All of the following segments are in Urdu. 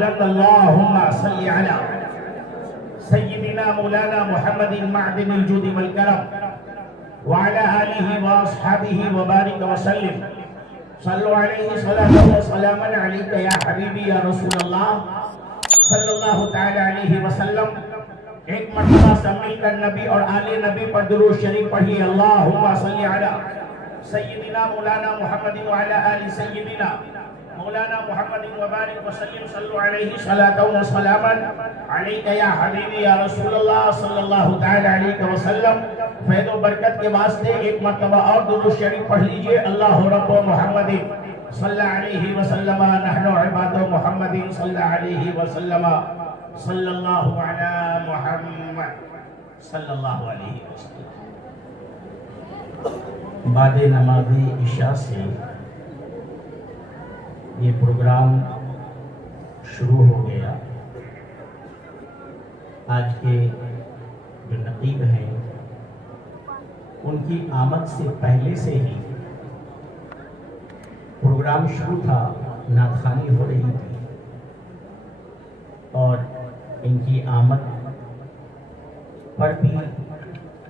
غلط. اللهم صل على سيدنا مولانا محمد معدن الجود والكرم وعلى آله وأصحابه وبارك وسلم. صلوا عليه صلاة وسلاما عليك يا حبيبي يا رسول اللہ صلی اللہ تعالی علیہ وسلم. ایک مرتبہ سب مل کر نبی اور آل نبی پر درود شریف پڑھیے. اللہم صلی علی سیدنا مولانا محمد وعلی آل سیدنا مولانا محمد وبارک وسلم. صلوا علیہ صلاۃ و سلاما علیک یا حبیبی یا رسول اللہ صلی اللہ تعالی علیہ وسلم. فیض و برکت کے واسطے ایک مرتبہ اور درود شریف پڑھ لیجئے. اللہ رب محمد صلی علیہ وسلم نحن عباد محمد صلی علیہ وسلم صلی اللہ علی محمد صلی اللہ علیہ وسلم. بعد نماز عشاء سے یہ پروگرام شروع ہو گیا. آج کے جو نقیب ہیں ان کی آمد سے پہلے سے ہی پروگرام شروع تھا. نعت خوانی ہو رہی تھی اور ان کی آمد پر بھی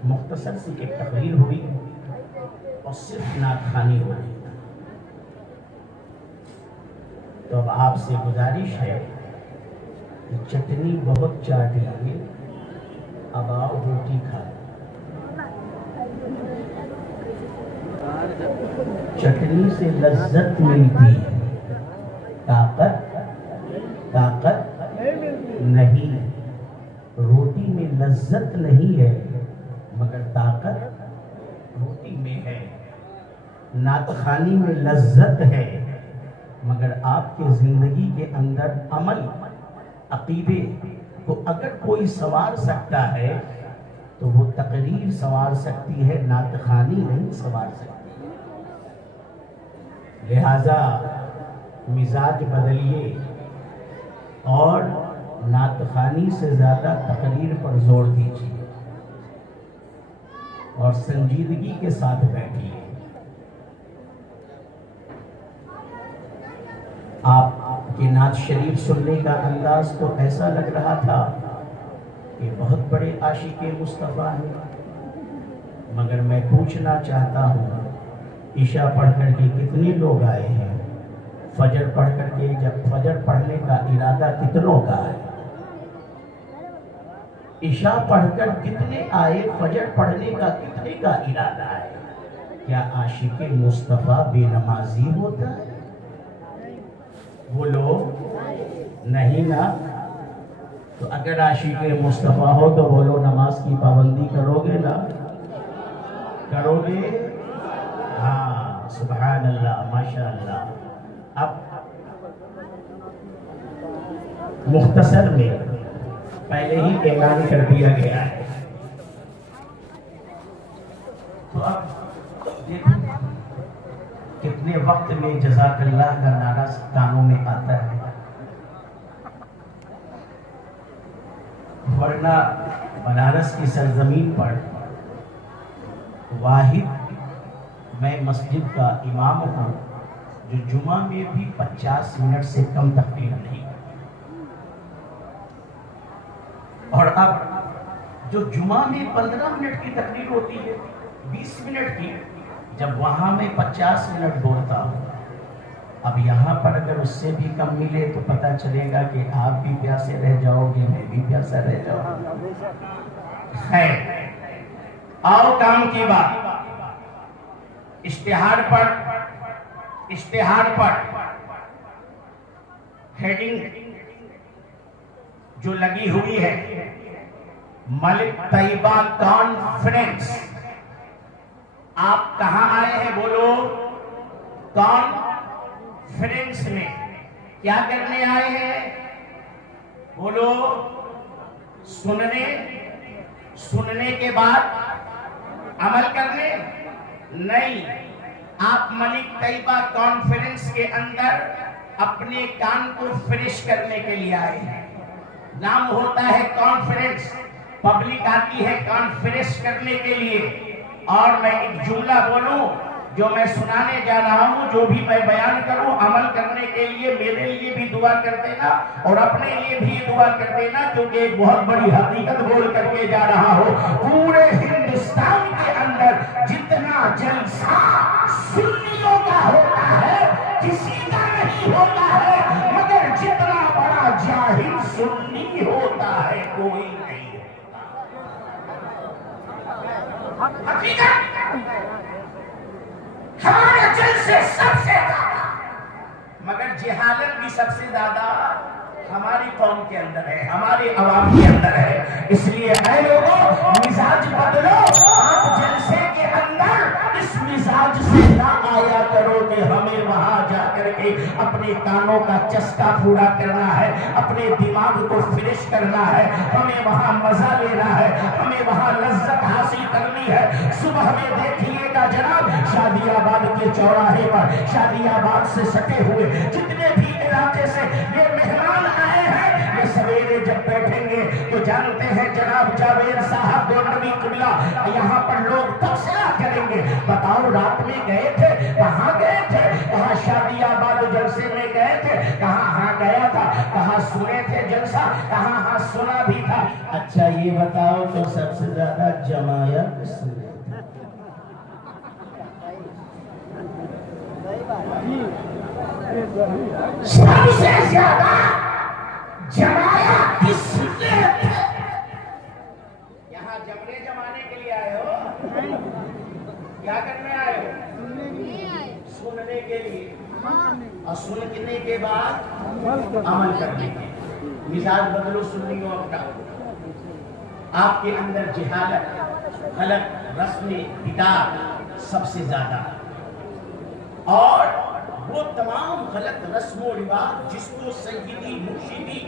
مختصر سی ایک تقریر ہوئی اور صرف نعت خوانی ہو رہی تھی. تو اب آپ سے گزارش ہے کہ چٹنی بہت چاٹی ہے، اب آؤ روٹی کھائیں. چٹنی سے لذت ملتی ہے، طاقت نہیں. روٹی میں لذت نہیں ہے مگر طاقت روٹی میں ہے. نعت خوانی میں لذت ہے مگر آپ کے زندگی کے اندر عمل عقیدے کو اگر کوئی سنوار سکتا ہے تو وہ تقریر سنوار سکتی ہے، نعت خوانی نہیں سنوار سکتی. لہذا مزاج بدلیے اور نعت خوانی سے زیادہ تقریر پر زور دیجیے اور سنجیدگی کے ساتھ بیٹھیے. آپ کے نعت شریف سننے کا انداز تو ایسا لگ رہا تھا کہ بہت بڑے عاشق مصطفیٰ ہیں، مگر میں پوچھنا چاہتا ہوں عشاء پڑھ کر کے کتنے لوگ آئے ہیں؟ فجر پڑھ کر کے جب فجر پڑھنے کا ارادہ کتنوں کا ہے؟ عشاء پڑھ کر کتنے آئے؟ فجر پڑھنے کا کتنے کا ارادہ ہے؟ کیا عاشق مصطفیٰ بے نمازی ہوتا ہے؟ وہ لوگ نہیں نا. تو اگر عاشق مصطفیٰ ہو تو بولو نماز کی پابندی کرو گے نا؟ کرو گے؟ ہاں، سبحان اللہ، ماشاء اللہ. اب مختصر میں پہلے ہی اعلان کر دیا گیا ہے تو اب دیکھو کتنے وقت میں جزاک اللہ کا نعرہ کانوں میں آتا ہے. ورنہ بنارس کی سرزمین پر واحد میں مسجد کا امام ہوں جو جمعہ میں بھی 50 منٹ سے کم تقریر نہیں. اور اب جو جمعہ میں 15 منٹ کی تقریر ہوتی ہے، 20 منٹ کی، جب وہاں میں 50 منٹ بولتا ہوں، اب یہاں پر اگر اس سے بھی کم ملے تو پتہ چلے گا کہ آپ بھی پیاسے رہ جاؤ گے، میں بھی پیاسا رہ جاؤں گا. خیر، آؤ کام کی بات. اشتہار پر ہیڈنگ جو لگی ہوئی ہے ملک طیبہ کانفرنس. آپ کہاں آئے ہیں بولو؟ کانفرنس میں. کیا کرنے آئے ہیں بولو؟ سننے کے بعد عمل کرنے نہیں. آپ ملک طیبہ کانفرنس کے اندر اپنے کان کو فریش کرنے کے لیے آئے ہیں. نام ہوتا ہے کانفرنس، پبلک آتی ہے کانفرنس کرنے کے لیے. اور میں ایک جملہ بولوں جو میں سنانے جا رہا ہوں، جو بھی میں بیان کروں، عمل کرنے کے لیے میرے لیے بھی دعا کر دینا اور اپنے لیے بھی دعا کر دینا، کیونکہ ایک بہت بڑی حقیقت بول کر کے جا رہا ہوں۔ پورے ہندوستان کے اندر جتنا جلسہ سنیوں کا ہوتا ہے کسی کا نہیں ہوتا ہے، مگر جتنا بڑا جاہل سنی ہوتا ہے کوئی نہیں ہوتا۔ حقیقت ہمارے جلسے سب سے زیادہ، مگر جہالت بھی سب سے زیادہ ہماری قوم کے اندر ہے، ہمارے عوام کے اندر ہے۔ اس لیے اے لوگوں، مزاج بدلو۔ آپ جلسے کے اندر اس مزاج سے نہ آیا کرو کہ ہمیں وہاں جا کر کے اپنے کانوں کا چسکا پورا کرنا ہے، اپنے دماغ کو فریش کرنا ہے، ہمیں وہاں مزہ لینا ہے، ہمیں وہاں لذت حاصل کرنی ہے۔ صبح میں دیکھیے گا جناب، شادی آباد کے چوراہے پر، شادی آباد سے سٹے ہوئے جتنے بھی علاقے سے یہ مہمان آئے ہیں، یہ سویرے جب بیٹھیں گے تو جانتے ہیں جناب جاوید صاحب گولڈوی قبلہ یہاں پر لوگ تبصرہ کریں گے، بتاؤ رات میں گئے تھے، کہاں گئے تھے، کہاں شادی آباد جلسے میں گئے تھے، کہاں ہاں گیا تھا، کہاں سنے تھے جلسہ، کہاں ہاں سنا بھی تھا۔ اچھا یہ بتاؤ تو سب سے زیادہ جمایا کس نے؟ سب سے زیادہ جمایا کس نے؟ یہاں جمنے جمانے کے لیے آئے ہو؟ کیا کرنے آئے ہو؟ سننے کے لیے، اور سننے کے بعد عمل کرنے کے۔ مزاج بدلو سنیوں اپنا۔ آپ کے اندر جہالت، غلط رسم بدعت سب سے زیادہ، اور وہ تمام غلط رسم و رواج جس کو سیدی مرشدی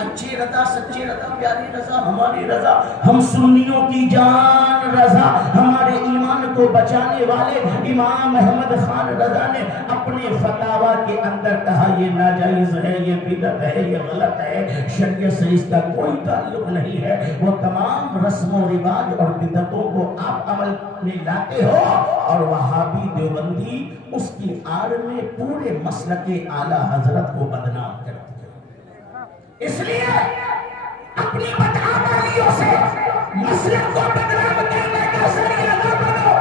اچھے رضا سچے رضا پیاری رضا ہماری رضا ہم سنیوں کی جان رضا ہمارے ایمان کو بچانے والے امام احمد خان رضا نے اپنے فتاوا کے اندر کہا یہ ناجائز ہے، یہ بدعت ہے، یہ غلط ہے، شریعت سے اس کا کوئی تعلق نہیں ہے۔ وہ تمام رسم و رواج اور بدعتوں کو آپ عمل میں لاتے ہو، اور وہابی دیوبندی اس کی آڑ میں پورے مسلک اعلیٰ حضرت کو بدنام کرتے ہیں۔ اس لیے اپنی بدعمالیوں سے مسلک کو بدنام کرنے کا ذریعہ نہ بنو۔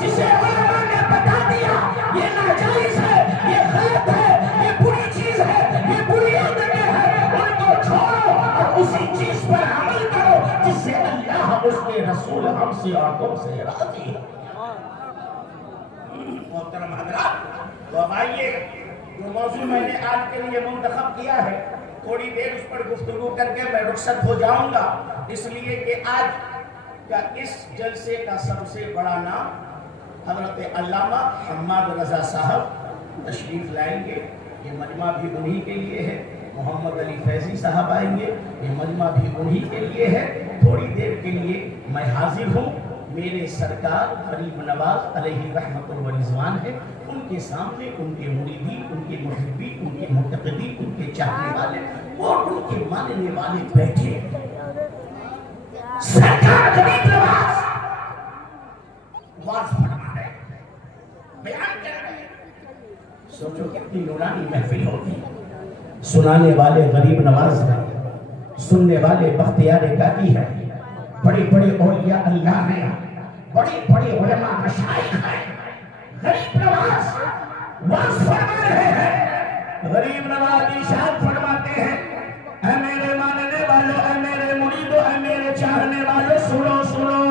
جسے علماء نے بتا دیا یہ ناجائز ہے، یہ غلط ہے، یہ بری چیز ہے، یہ بری عادتیں ہیں، ان کو چھوڑو اور اسی چیز پر عمل کرو جس سے اللہ اس کے رسول ہم سے اور تم سے راضی ہے۔ محترم حضرات، تو اب آئیے جو موضوع میں نے آج کے لیے منتخب کیا ہے تھوڑی دیر اس پر گفتگو کر کے میں رخصت ہو جاؤں گا، اس لیے کہ آج کا اس جلسے کا سب سے بڑا نام حضرت علامہ حماد رضا صاحب تشریف لائیں گے۔ یہ مجمع بھی انہی کے لیے ہے، محمد علی فیضی صاحب آئیں گے، یہ مجمع بھی انہی کے لیے ہے۔ تھوڑی دیر کے لیے میں حاضر ہوں، میرے سرکار غریب نواز علیہ رحمت و رضوان ہے، ان کے سامنے ان کے مریدی، ان کے محبی، ان کے معتقدی، ان کے چاہنے والے اور ان کے ماننے والے بیٹھے۔ سرکار غریب نواز واز فرما رہے ہیں، بیان کر رہے ہیں۔ سوچو کتنی نورانی محفل ہوگی۔ سنانے والے غریب نواز ہیں، سننے والے بختیار کاکی ہیں، بڑے بڑے اولیاء اللہ ہیں، بڑے بڑے علماء مشائخ ہیں۔ غریب نواز واز فرما رہے ہیں۔ غریب نواز ارشاد فرماتے ہیں، اے میرے ماننے والوں، اے میرے مریدوں، اے میرے چاہنے والوں، سنو سنو،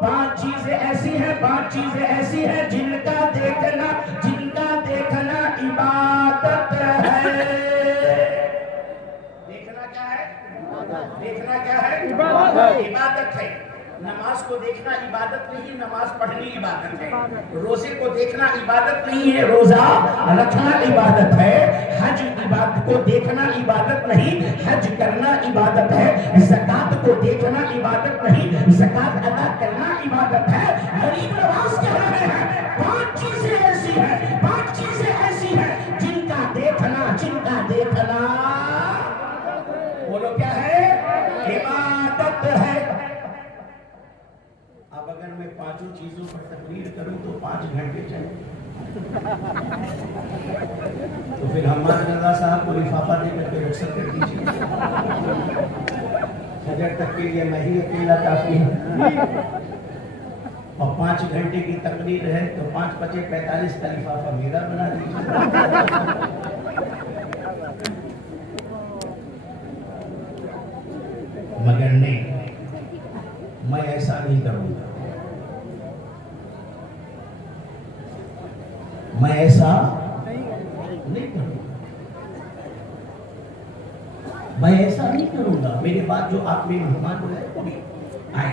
پانچ چیزیں ایسی ہیں، پانچ چیزیں ایسی ہیں جن کا دیکھنا عبادت ہے۔ دیکھنا کیا ہے؟ دیکھنا کیا ہے؟ عبادت ہے۔ نماز کو دیکھنا عبادت نہیں، نماز پڑھنی عبادت ہے۔ روزے کو دیکھنا عبادت نہیں ہے، روزہ رکھنا عبادت ہے۔ حج عبادت کو دیکھنا عبادت نہیں، حج کرنا عبادت ہے۔ زکات کو دیکھنا عبادت نہیں، زکات ادا کرنا عبادت ہے۔ غریب نواز کہہ رہے ہیں پانچ چیزیں ایسی ہیں، پانچ چیزیں ایسی ہیں جن کا دیکھنا بولو کیا ہے؟ عبادت ہے۔ اب اگر میں پانچوں چیزوں پر تقریر کروں تو 5 گھنٹے چلے، تو پھر ہمارے رضا صاحب کو لفافہ دے کر کے رخصت کر دیجیے، حجر تک کے لیے میں ہی اکیلا کافی ہوں، اور 5 گھنٹے کی تقریر ہے تو 5 × 45 کا لفافہ میرا بنا دیجیے۔ مگر نہیں، میں ایسا نہیں کروں گا، میں ایسا نہیں کروں گا، میں ایسا نہیں کروں گا۔ میرے بعد جو آپ میرے مہمان بلائے وہ بھی آئے،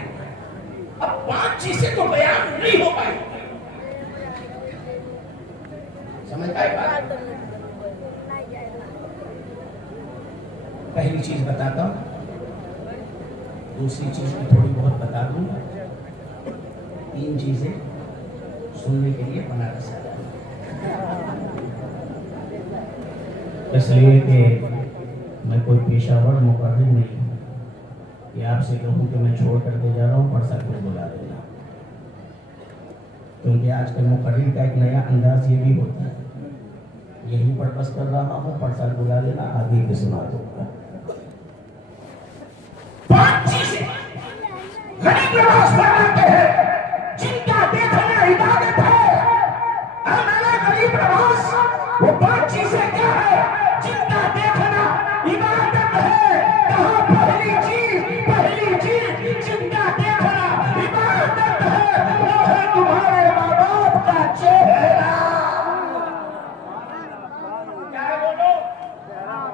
اب 5 چیزیں تو بیان نہیں ہو پائی، سمجھ آئے بات؟ پہلی چیز بتاتا ہوں، دوسری چیز بھی تھوڑی بہت بتا دوں گا، 3 چیزیں سننے کے لیے بنارس آ جائیں، اس لیے کہ میں کوئی پیشہ ور مقرر نہیں ہوں کہ آپ سے کہوں کہ میں چھوڑ کر کے جا رہا ہوں پرسہ کو بلا دینا، کیونکہ آج کل مقرر کا ایک نیا انداز یہ بھی ہوتا ہے، یہیں پر بس کر رہا ہوں پرسہ بلا دینا، آگے کی سنا دوں گا۔ 5 چیزیں غریب نواز فرماتے ہیں جن کا دیکھنا عبادت ہے، اے میرے غریب نواز وہ 5 چیزیں کیا ہے جن کا دیکھنا عبادت ہے؟ کہاں پہلی چیز جن کا دیکھنا عبادت ہے وہ ہے تمہارے ماں باپ کا چہرہ۔ کیا ہے بولو،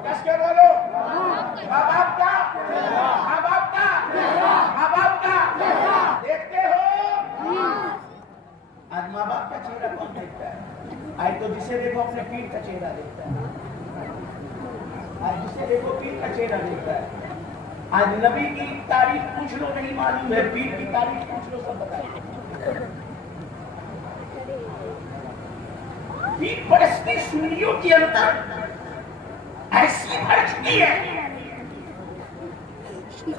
کس کے بولو؟ ماں باپ کا، ماں باپ کا، ماں باپ کا دیکھتے ہو؟ آج ماں باپ کا چہرہ کون دیکھتا ہے؟ آج تو جسے دیکھو اپنے پیر کا چہرہ دیکھتا ہے، آج جسے دیکھو پیر کا چہرہ دیکھتا ہے، آج نبی کی تاریخ پوچھ لو نہیں معلوم ہے، پیر کی تاریخ پوچھ لو سب بتائیں۔ پیر پرستی سنیوں کے اندر ایسی بڑھ چکی ہے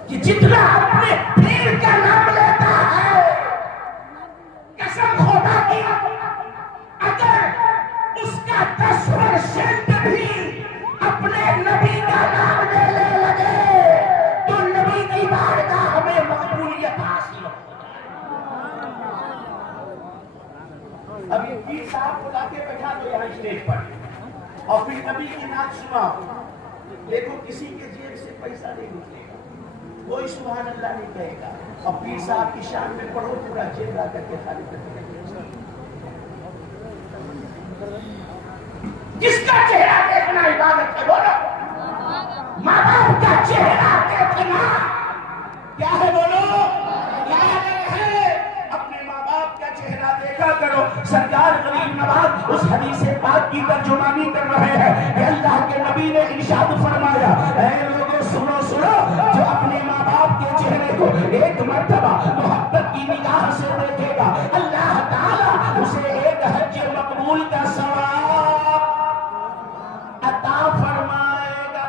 کہ جتنا اپنے پیر کا نام لیتا ہے، قسم خدا کی اگر اس کا 10% بھی اپنے نبی کا نام لینے لگے تو نبی کی بارگاہ میں مقبولیت حاصل ہو جائے۔ اب یہ پیر صاحب کو لا کے بیٹھا دو یہاں اسٹیج پر اور پھر نبی کی نعت سنا، دیکھو کسی کے جیب سے پیسہ نہیں نکلے گا، کوئی سبحان اللہ نہیں کہے گا، اور پیر صاحب کی شان میں پڑھو پورا جیب لا کر کے خالی کر کے۔ جس کا چہرہ دیکھنا عبادت ہے، بولو ماں باپ کا چہرہ دیکھنا کیا ہے؟ بولو عبادت ہے۔ اپنے ماں باپ کا چہرہ دیکھا کرو۔ سرکار غریب نواز اس حدیث پاک کی ترجمانی کر رہے ہیں کہ اللہ کے نبی نے ارشاد فرمایا، اے لوگوں سنو سنو، جو اپنے ماں باپ کے چہرے کو ایک مرتبہ محبت کی نگاہ سے دیکھے گا، اللہ تعالیٰ اسے ایک حج مقبول کا ثواب عطا فرمائے گا۔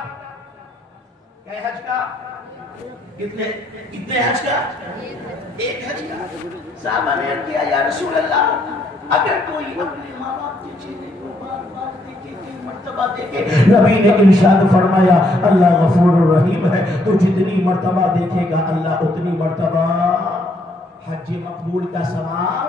کیا حج کا؟ کتنے حج کا؟ ایک حج کا۔ صحابہ نے کیا یا رسول اللہ اگر کوئی اپنے ماں باپ کے چہرے کو بار بار دیکھے، ایک مرتبہ دیکھے، نبی نے ارشاد فرمایا اللہ غفور الرحیم ہے، تو جتنی مرتبہ دیکھے گا اللہ اتنی مرتبہ حج مقبول کا ثواب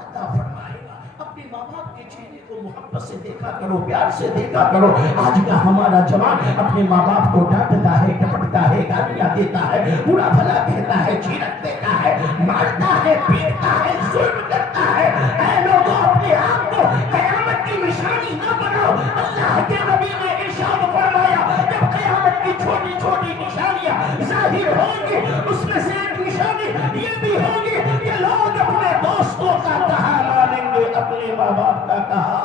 عطا فرمائے گا۔ اپنے ماں باپ کے چہرے کو محبت سے دیکھا کرو، پیار سے دیکھا کرو۔ آج کا ہمارا جوان اپنے ماں باپ کو ڈانٹتا ہے، ڈپٹتا ہے، گالیاں دیتا ہے، برا بھلا کہتا ہے، چھینک دیتا ہے، مارتا ہے، پیٹتا ہے، ظلم کرتا ہے۔ اے لوگوں اپنے آپ کو قیامت کی نشانی نہ بناؤ۔ اللہ کے نبی نے ارشاد فرمایا جب قیامت کی چھوٹی چھوٹی نشانیاں ظاہر ہوں گی، اس میں سے ایک نشانی یہ بھی ہوگی کہ لوگ اپنے دوستوں کا کہا مانیں گے، اپنے ماں باپ کا کہا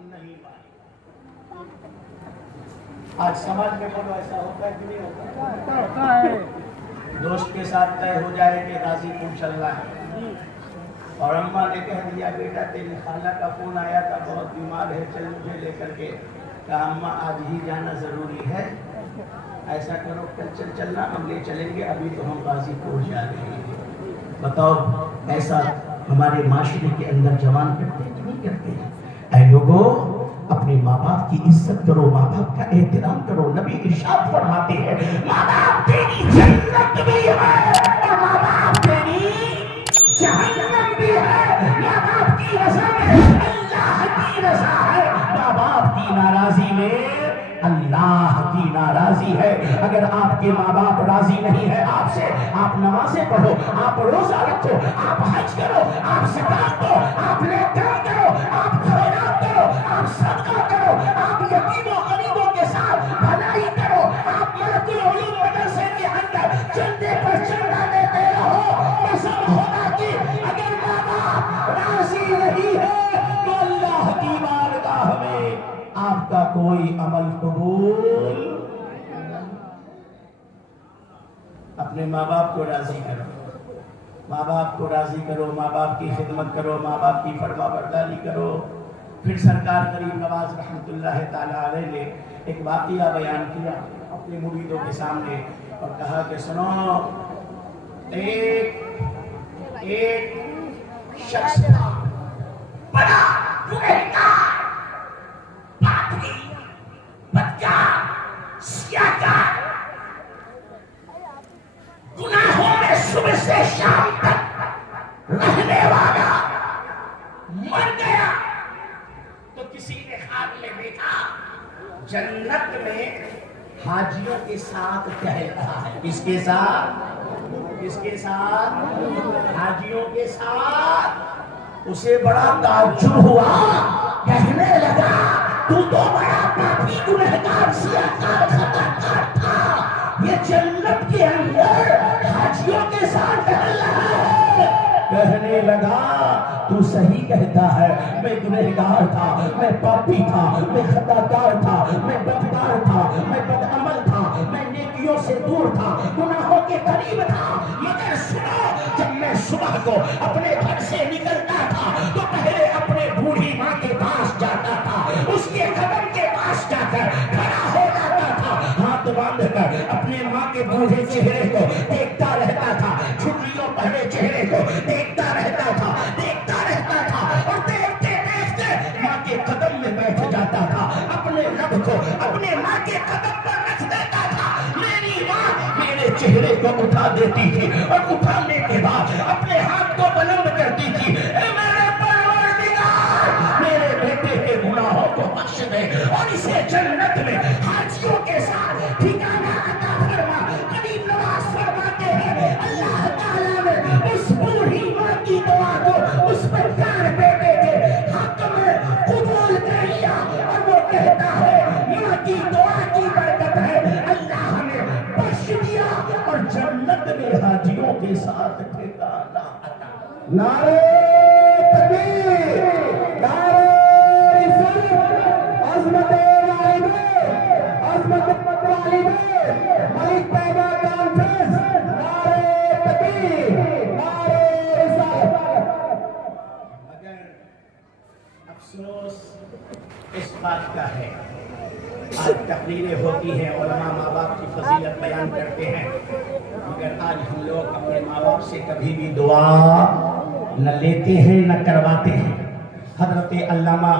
نہیں مانیں گے۔ آج سماج میں بولو ایسا ہوتا ہے کہ نہیں ہوتا ہے؟ دوست کے ساتھ طے ہو جائے کہ غازی پور چلنا ہے، اور اماں نے کہہ دیا بیٹا تیری خالہ کا فون آیا تھا بہت بیمار ہے، چل مجھے لے کر کے، کہا اماں آج ہی جانا ضروری ہے، ایسا کرو کل چلنا، ہم لے چلیں گے، ابھی تو ہم غازی پور جا رہے ہیں۔ بتاؤ ایسا ہمارے معاشرے کے اندر جوان کرتے کہ نہیں کرتے؟ اے لوگو اپنے ماں باپ کی عزت کرو، ماں باپ کا احترام کرو۔ نبی ارشاد فرماتے ہیں ماں باپ تیری جنت بھی ہے اور ماں باپ تیری جہنم بھی ہے۔ ماں باپ کی رضا میں اللہ کی رضا ہے، ماں باپ کی ناراضی میں اللہ کی ناراضی ہے۔ اگر آپ کے ماں باپ راضی نہیں ہے آپ سے، آپ نمازیں پڑھو، آپ روزہ رکھو، آپ حج کرو، آپ زکات دو، آپ نیک کام کرو، آپ خیرات کرو، آپ صدقہ کرو، آپ یتیموں غریبوں کے ساتھ بھلائی کرو، آپ ملک العلوم مدرسے کے اندر چندے پر چندہ دیتے رہو، قسم خدا کی اگر ماں باپ راضی نہیں ہے تو اللہ کی بارگاہ میں آپ کا کوئی عمل قبول۔ اپنے ماں باپ کو راضی کرو، ماں باپ کو راضی کرو، ماں باپ کی خدمت کرو، ماں باپ کی فرما برداری کرو۔ پھر سرکار کریم نواز رحمت اللہ تعالیٰ علیہ نے ایک واقعہ بیان کیا اپنے مریدوں کے سامنے اور کہا کہ سنو، ایک شخص تھا بڑا گنہگار، پادری، بدکار، سیاہکار، گناہوں میں صبح سے شام تک رہنے والا مر گیا تو کسی نے خواب میں دیکھا جنت میں حاجیوں کے ساتھ ٹہل رہا ہے۔ کس کے ساتھ؟ کس کے ساتھ؟ حاجیوں کے ساتھ۔ اسے بڑا تعجب ہوا، کہنے لگا تو بڑا پاپی گنہگار سیاہکار خطاکار تھا، یہ جنت کے اندر حاجیوں کے ساتھ ٹہل رہا ہے۔ کہنے لگا تو صحیح کہتا ہے، میں گنہگار تھا، میں پاپی تھا، میں خطاکار تھا، میں بدکار تھا، میں بدعمل تھا، میں نیکیوں سے دور تھا، گناہوں کے قریب تھا، مگر سنو جب میں صبح کو اپنے گھر سے نکلتا تھا تو پہلے اپنے بوڑھی ماں کے پاس جاتا تھا، اس کے قدم کے پاس جا کر کھڑا ہو جاتا تھا، ہاتھ باندھ کر اپنے ماں کے بوڑھے چہرے کو دیکھتا رہتا تھا، جھریوں پہلے چہرے کو دیکھتا رہتا تھا، دیکھتا رہتا تھا اور دیکھتے دیکھتے ماں کے قدم میں بیٹھ جاتا تھا، اپنے لب کو اپنے ماں کے قدم پر رکھ دیتا تھا۔ میری ماں میرے چہرے کو اٹھا دیتی تھی اور اٹھانے کے بعد اپنے ہاتھ کو بلند کرتی تھی، اے میرے پروردگار میرے بیٹے کے گناہوں کو بخش دے اور اسے جنت میں حاجیوں کے ساتھ ٹھکانہ عطا فرما۔ کریم نواز فرماتے ہیں اللہ تعالیٰ نے اس بوڑھی ماں کی دعا کو اس بدکار بیٹے کے حق میں قبول کر لیا اور وہ کہتا ہے ماں کی دعا کی برکت ہے اللہ ہمیں بخش دیا اور جنت میں حاجیوں کے ساتھ ٹھکانہ عطا۔ نعرہ تکبیر، نعرہ رسالت، عظمت والد، عظمت والد، ملک پیدا کانفرنس، نعرہ تکبیر، نعرہ رسالت۔ مگر افسوس اس بات کا ہے آج تقریریں ہوتی ہیں، علماء ماں باپ کی فضیلت بیان کرتے ہیں، مگر آج ہم لوگ اپنے ماں باپ سے کبھی بھی دعا نہ لیتے ہیں نہ کرواتے ہیں۔ حضرت علامہ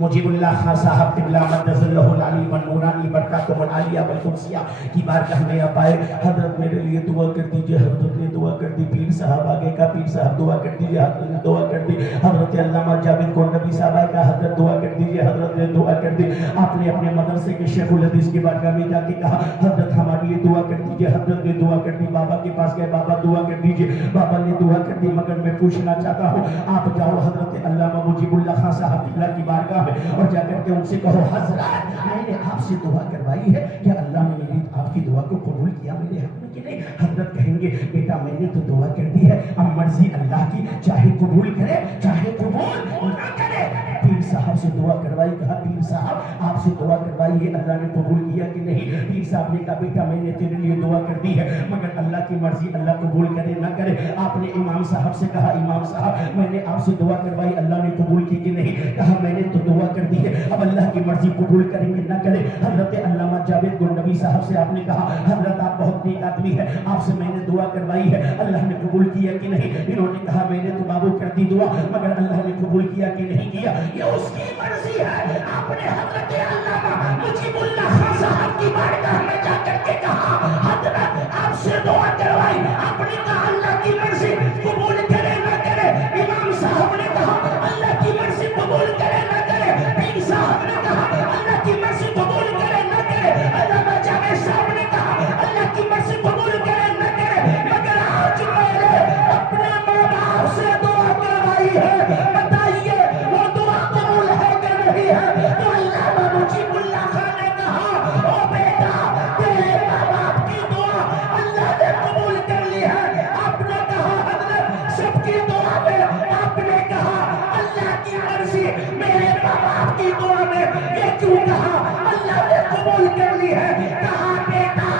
مجیب اللہ خان صاحب قبلہ مدد اللہ العلی والنورانی برکاتہ العالیہ والقدسیہ کی بارگاہ میں آپ آئے، حضرت میرے لیے دعا کر دیجئے، حضرت نے دعا کر دی، پیر صاحب آگے کا پیر صاحب دعا کر دیجئے، حضرت نے دعا کر دی، حضرت علامہ جاوید کون نبی صاحب آئے کا حضرت دعا کر دیجئے، حضرت نے دعا کر دی۔ آپ نے اپنے مدرسے کے شیخ الحدیث کی بارگاہ میں جا کے کہا حضرت ہمارے لیے دعا کر دیجئے، حضرت نے دعا کر دی۔ بابا کے پاس گئے، بابا دعا کر دیجئے، بابا نے دعا کر دی، مگر میں پوچھنا چاہتا ہوں آپ جاؤ حضرت علامہ مجیب اللہ خان صاحب قبلہ کی بارگاہ میں اور جا کر کہ ان سے کہو حضرت میں نے آپ سے دعا کروائی ہے کہ اللہ نے میری آپ کی دعا کو قبول کیا میرے حق میں کہ نہیں؟ حضرت کہیں گے بیٹا میں نے تو دعا کر دی ہے، اب مرضی اللہ کی، چاہے قبول کرے چاہے قبول نہ کرے۔ پیر صاحب سے دعا کروائی، کہا پیر صاحب آپ سے دعا کروائی ہے، اللہ نے قبول کیا کہ نہیں؟ پیر صاحب نے کہا بیٹا میں نے تیرے لیے دعا کر دی ہے، مگر اللہ کی مرضی، اللہ قبول کرے نہ کرے۔ آپ نے امام صاحب سے کہا امام صاحب میں نے آپ سے دعا کروائی، اللہ نے قبول کی کہ نہیں؟ کہا میں نے تو دعا کر دی ہے، اب اللہ کی مرضی قبول کریں گے نہ کرے۔ حضرت علامہ جاوید گولڈوی صاحب سے آپ نے کہا حضرت آپ بہت نیک آدمی ہے، آپ سے میں نے دعا کروائی ہے، اللہ نے قبول کیا کہ نہیں؟ انہوں نے کہا میں نے تو بابو کر دی دعا، مگر اللہ نے قبول کیا کہ نہیں کیا؟ یہ اس کی مرضی ہے۔ آپ نے حضرت علامہ مجیب اللہ خان صاحب کی بارگاہ میں جا کر کے کہا حضرت آپ سے دعا کروائی، آپ نے کہا اللہ کی مرضی قبول کرے نہ کرے۔ امام صاحب نے کہا اللہ کی مرضی قبول کرے نہ کرے۔ پیر صاحب نے کہا اللہ کی مرضی قبول کرے نہ کرے۔ علامہ جاوید صاحب نے کہا اللہ کی مرضی قبول کرے نہ کرے۔ مگر آج میں نے اپنے ماں باپ سے دعا کروائی ہے، بتائیے وہ دعا قبول ہے کہ نہیں ہے؟ تو علامہ مجیب اللہ خان نے کہا او بیٹا تیرے ماں باپ کی دعا اللہ نے قبول کر لی ہے۔ آپ نے کہا حضرت سب کی دعا میں، آپ نے کہا اللہ کی مرضی میرے ماں باپ کی دعا میں، یہ کیوں کہا اللہ نے قبول کر لی ہے؟ کہا بیٹا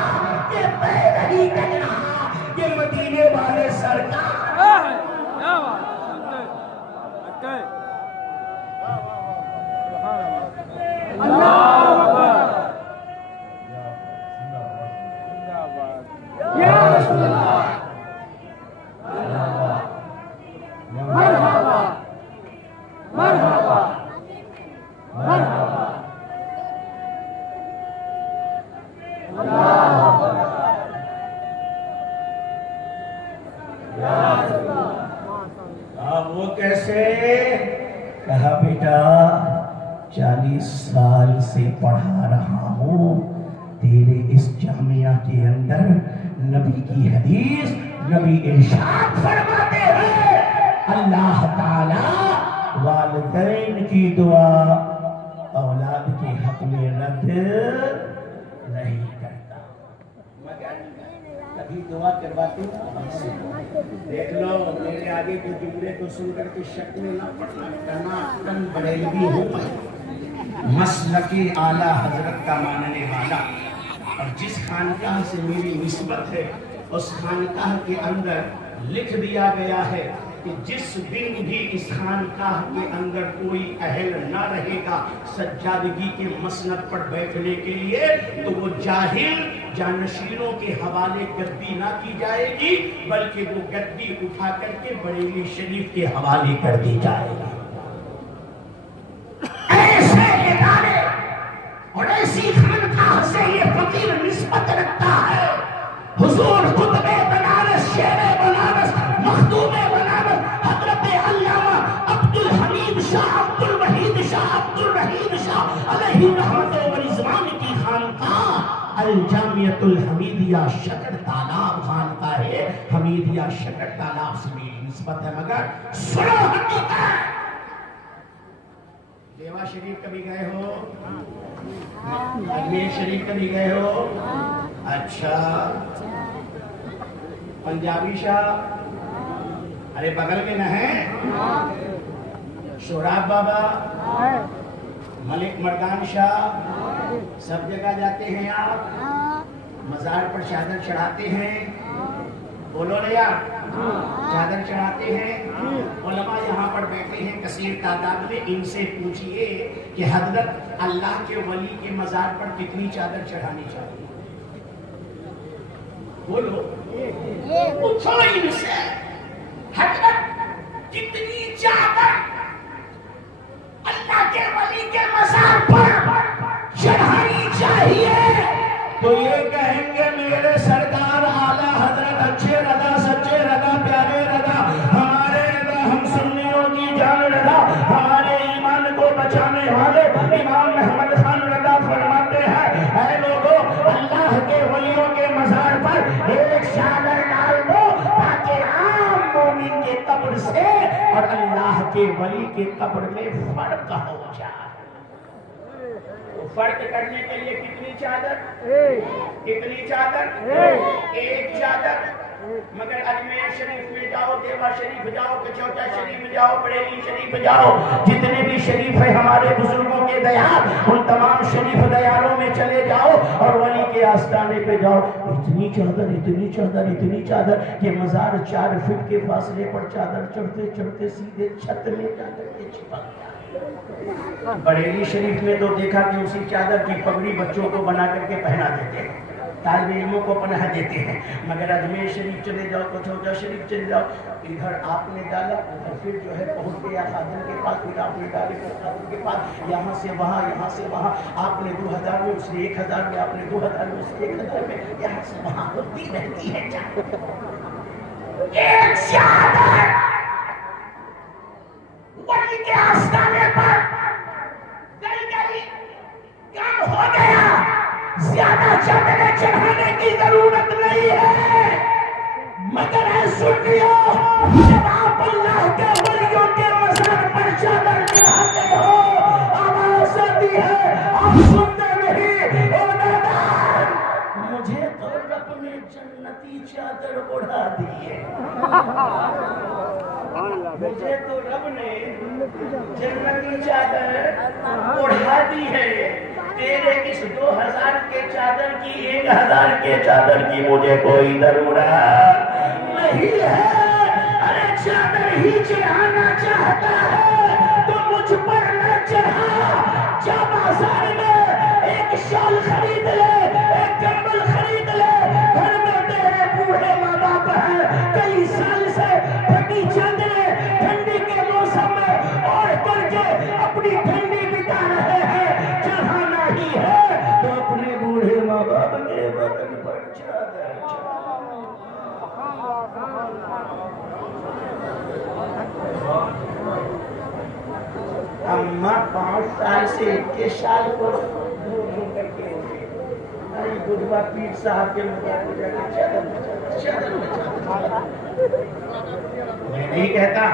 یہ میں نہیں کہہ رہا، یہ مدینے والے سرکار وہ کیسے؟ کہا بیٹا 40 سال سے پڑھا رہا ہوں تیرے اس جامعہ کے اندر، نبی کی حدیث، نبی ارشاد فرماتے ہیں اللہ تعالی والدین کی دعا اولاد کے حق میں رد نہیں کرتا، مگر کبھی دعا کرواتے دیکھ لو میرے آگے کے جملے کو سن کر کے شک میں نہ پڑنا، ٹناٹن بریلوی ہوں میں، مسلک اعلیٰ حضرت کا ماننے والا، اور جس خانقاہ سے میری نسبت ہے اس خانقاہ کے اندر لکھ دیا گیا ہے کہ جس دن بھی اس خانقاہ کے اندر کوئی اہل نہ رہے گا سجادگی کے مسند پر بیٹھنے کے لیے تو وہ جاہل جانشینوں کے حوالے گدی نہ کی جائے گی، بلکہ وہ گدی اٹھا کر کے بریلی شریف کے حوالے کر دی جائے گی۔ ایسے ادارے اور ایسی خانقاہ سے یہ فقیر نسبت رکھتا ہے۔ حضور خطب بنارس، شیر بنارس، مخدوم بنارس حضرت علامہ عبدالحمید شاہ، عبدالوحید شاہ، عبدالرحیم شاہ علیہ رحمت و رضوان کی خانقاہ الجامعۃ الحمیدیہ شکر تالاب خانقاہ ہے۔ حمیدیہ شکر تالاب سے میری نسبت ہے، مگر سنو حقیقت۔ دیوا شریف کبھی گئے ہو؟ اجمیر شریف کبھی گئے ہو؟ اچھا پنجابی شاہ ارے بغل میں نہ ہے؟ شوراب بابا، ملک مردان شاہ، سب جگہ جاتے ہیں آپ، مزار پر چادر چڑھاتے ہیں، بولو رے آپ، چادر چڑھاتے ہیں۔ علماء یہاں پر بیٹھے ہیں کثیر تعداد میں، ان سے پوچھئے کہ حضرت اللہ کے ولی کے مزار پر کتنی چادر چڑھانی چاہیے؟ بولو پوچھو ان سے حضرت کتنی چادر اللہ کے ولی کے مزار پر چڑھانی چاہیے؟ تو یہ کہیں گے میرے سرکار اعلیٰ حضرت اچھے رضا، سچے رضا، پیارے رضا، ہمارے رضا، ہم سنیوں کی جان رضا، ہمارے ایمان کو بچانے والے امام محمد خان رضا فرماتے ہیں اے لوگوں اللہ کے ولیوں کے مزار پر ایک چادر ڈال دو تاکہ عام مومن کے قبر سے اور اللہ کے ولی کے قبر میں فرق ہو جائے۔ فرق کرنے کے لیے کتنی چادر؟ کتنی چادر؟ ایک چادر۔ مگر اجمیر شریف میں جاؤ، دیوا شریف جاؤ، کچوٹا شریف جاؤ، بریلی شریف جاؤ، جتنے بھی شریف ہیں ہمارے بزرگوں کے دیار، ان تمام شریف دیاروں میں چلے جاؤ اور ولی کے آستانے پہ جاؤ، اتنی چادر اتنی چادر اتنی چادر کہ مزار 4 فٹ کے فاصلے پر چادر چڑھتے چڑھتے سیدھے چھت میں چادر کے چپک گیا۔ بریلی شریف میں تو دیکھا کہ اسی چادر کی پگڑی بچوں کو بنا کر کے پہنا دیتے ہیں، طالب علموں کو پناہ دیتے ہیں، مگر اجمیر شریف چلے جاؤ، کچوٹا شریف چلے جاؤ، ادھر آپ نے ڈالا ادھر پھر جو ہے پہنچ گیا خادم کے پاس، پھر آپ نے ڈالے خادم کے پاس، یہاں سے وہاں یہاں سے وہاں، آپ نے 2000 میں اس نے 1000 میں، آپ نے 2000 میں اس نے 1000 میں، یہاں سے وہاں ہوتی رہتی ہے ایک چادر ولی کے آستانے پر گل گئی، کم ہو گیا، زیادہ چادریں چڑھانے کی ضرورت نہیں ہے، مگر اے سنیو، جب آپ اللہ کے ولیوں کے مزار پر چادر چڑھاتے ہو، آواز آتی ہے، آپ سنتے نہیں، او نادان، مجھے تو رب نے جنتی چادر اڑا دی ہے، مجھے تو رب نے جنتی چادر اڑا دی ہے، تیرے اس 2000 کے چادر کی 1000 کے چادر کی مجھے کوئی ضرورت نہیں ہے۔ ارے چادر ہی چڑھانا چاہتا ہے تو مجھ پر نہ چڑھا، جا بازار میں ایک شال خرید لے، ایک کمبل خرید لے، گھر میں تیرے بوڑھے ماں باپ ہیں، کئی سال سے پھٹی چادریں ٹھنڈی کے موسم میں اوڑھ کر کے اپنی ٹھنڈی بتا رہے ہیں، چڑھانا ہی ہے تو اپنے بوڑھے ماں باپ کے بدن پر چادر چڑھا۔ اماں 5 سال سے ایک کے شال کو دھو کر کے بدھوا پیر صاحب کے مزار کو جا کے چادر بچا۔ میں نہیں کہتا،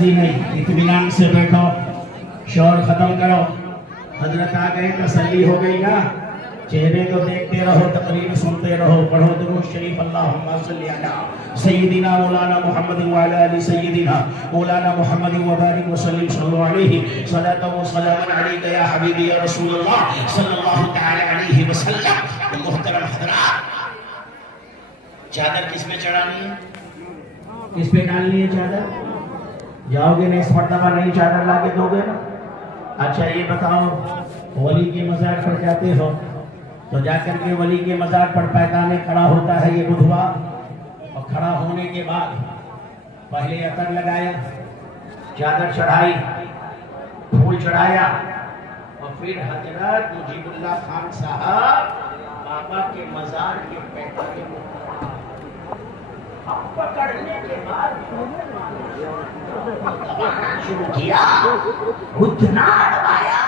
نہیں، اطمینان سے بیٹھو، شور ختم کرو، حضرت آ گئے، تسلی ہو گئی نا، چہرے کو دیکھتے رہو، تقریر سنتے رہو، پڑھو درود شریف، اللہم صلی علی سیدنا مولانا محمد وعلی آل سیدنا مولانا محمد وبارک وسلم صلی علیہ صلاۃ و سلام علیک یا حبیبی یا رسول اللہ صلی اللہ تعالی علیہ وسلم۔ محترم حضرات، چادر کس میں چڑھانی ہے، کس پہ ڈالنی ہے چادر؟ جاؤ گے نہیں اس مرتبہ نئی چادر لا کے دو گے نا؟ اچھا یہ بتاؤ، ولی کے مزار پر جاتے ہو تو جا کر کے ولی کے مزار پر پیدانے کھڑا ہوتا ہے یہ بدھوا، اور کھڑا ہونے کے بعد پہلے عطر لگایا، چادر چڑھائی، پھول چڑھایا، اور پھر حضرت مجیب اللہ خان صاحب بابا کے مزار کے پیدانے کو پکڑنے کے بعد شروع کیا، اتنا دبایا،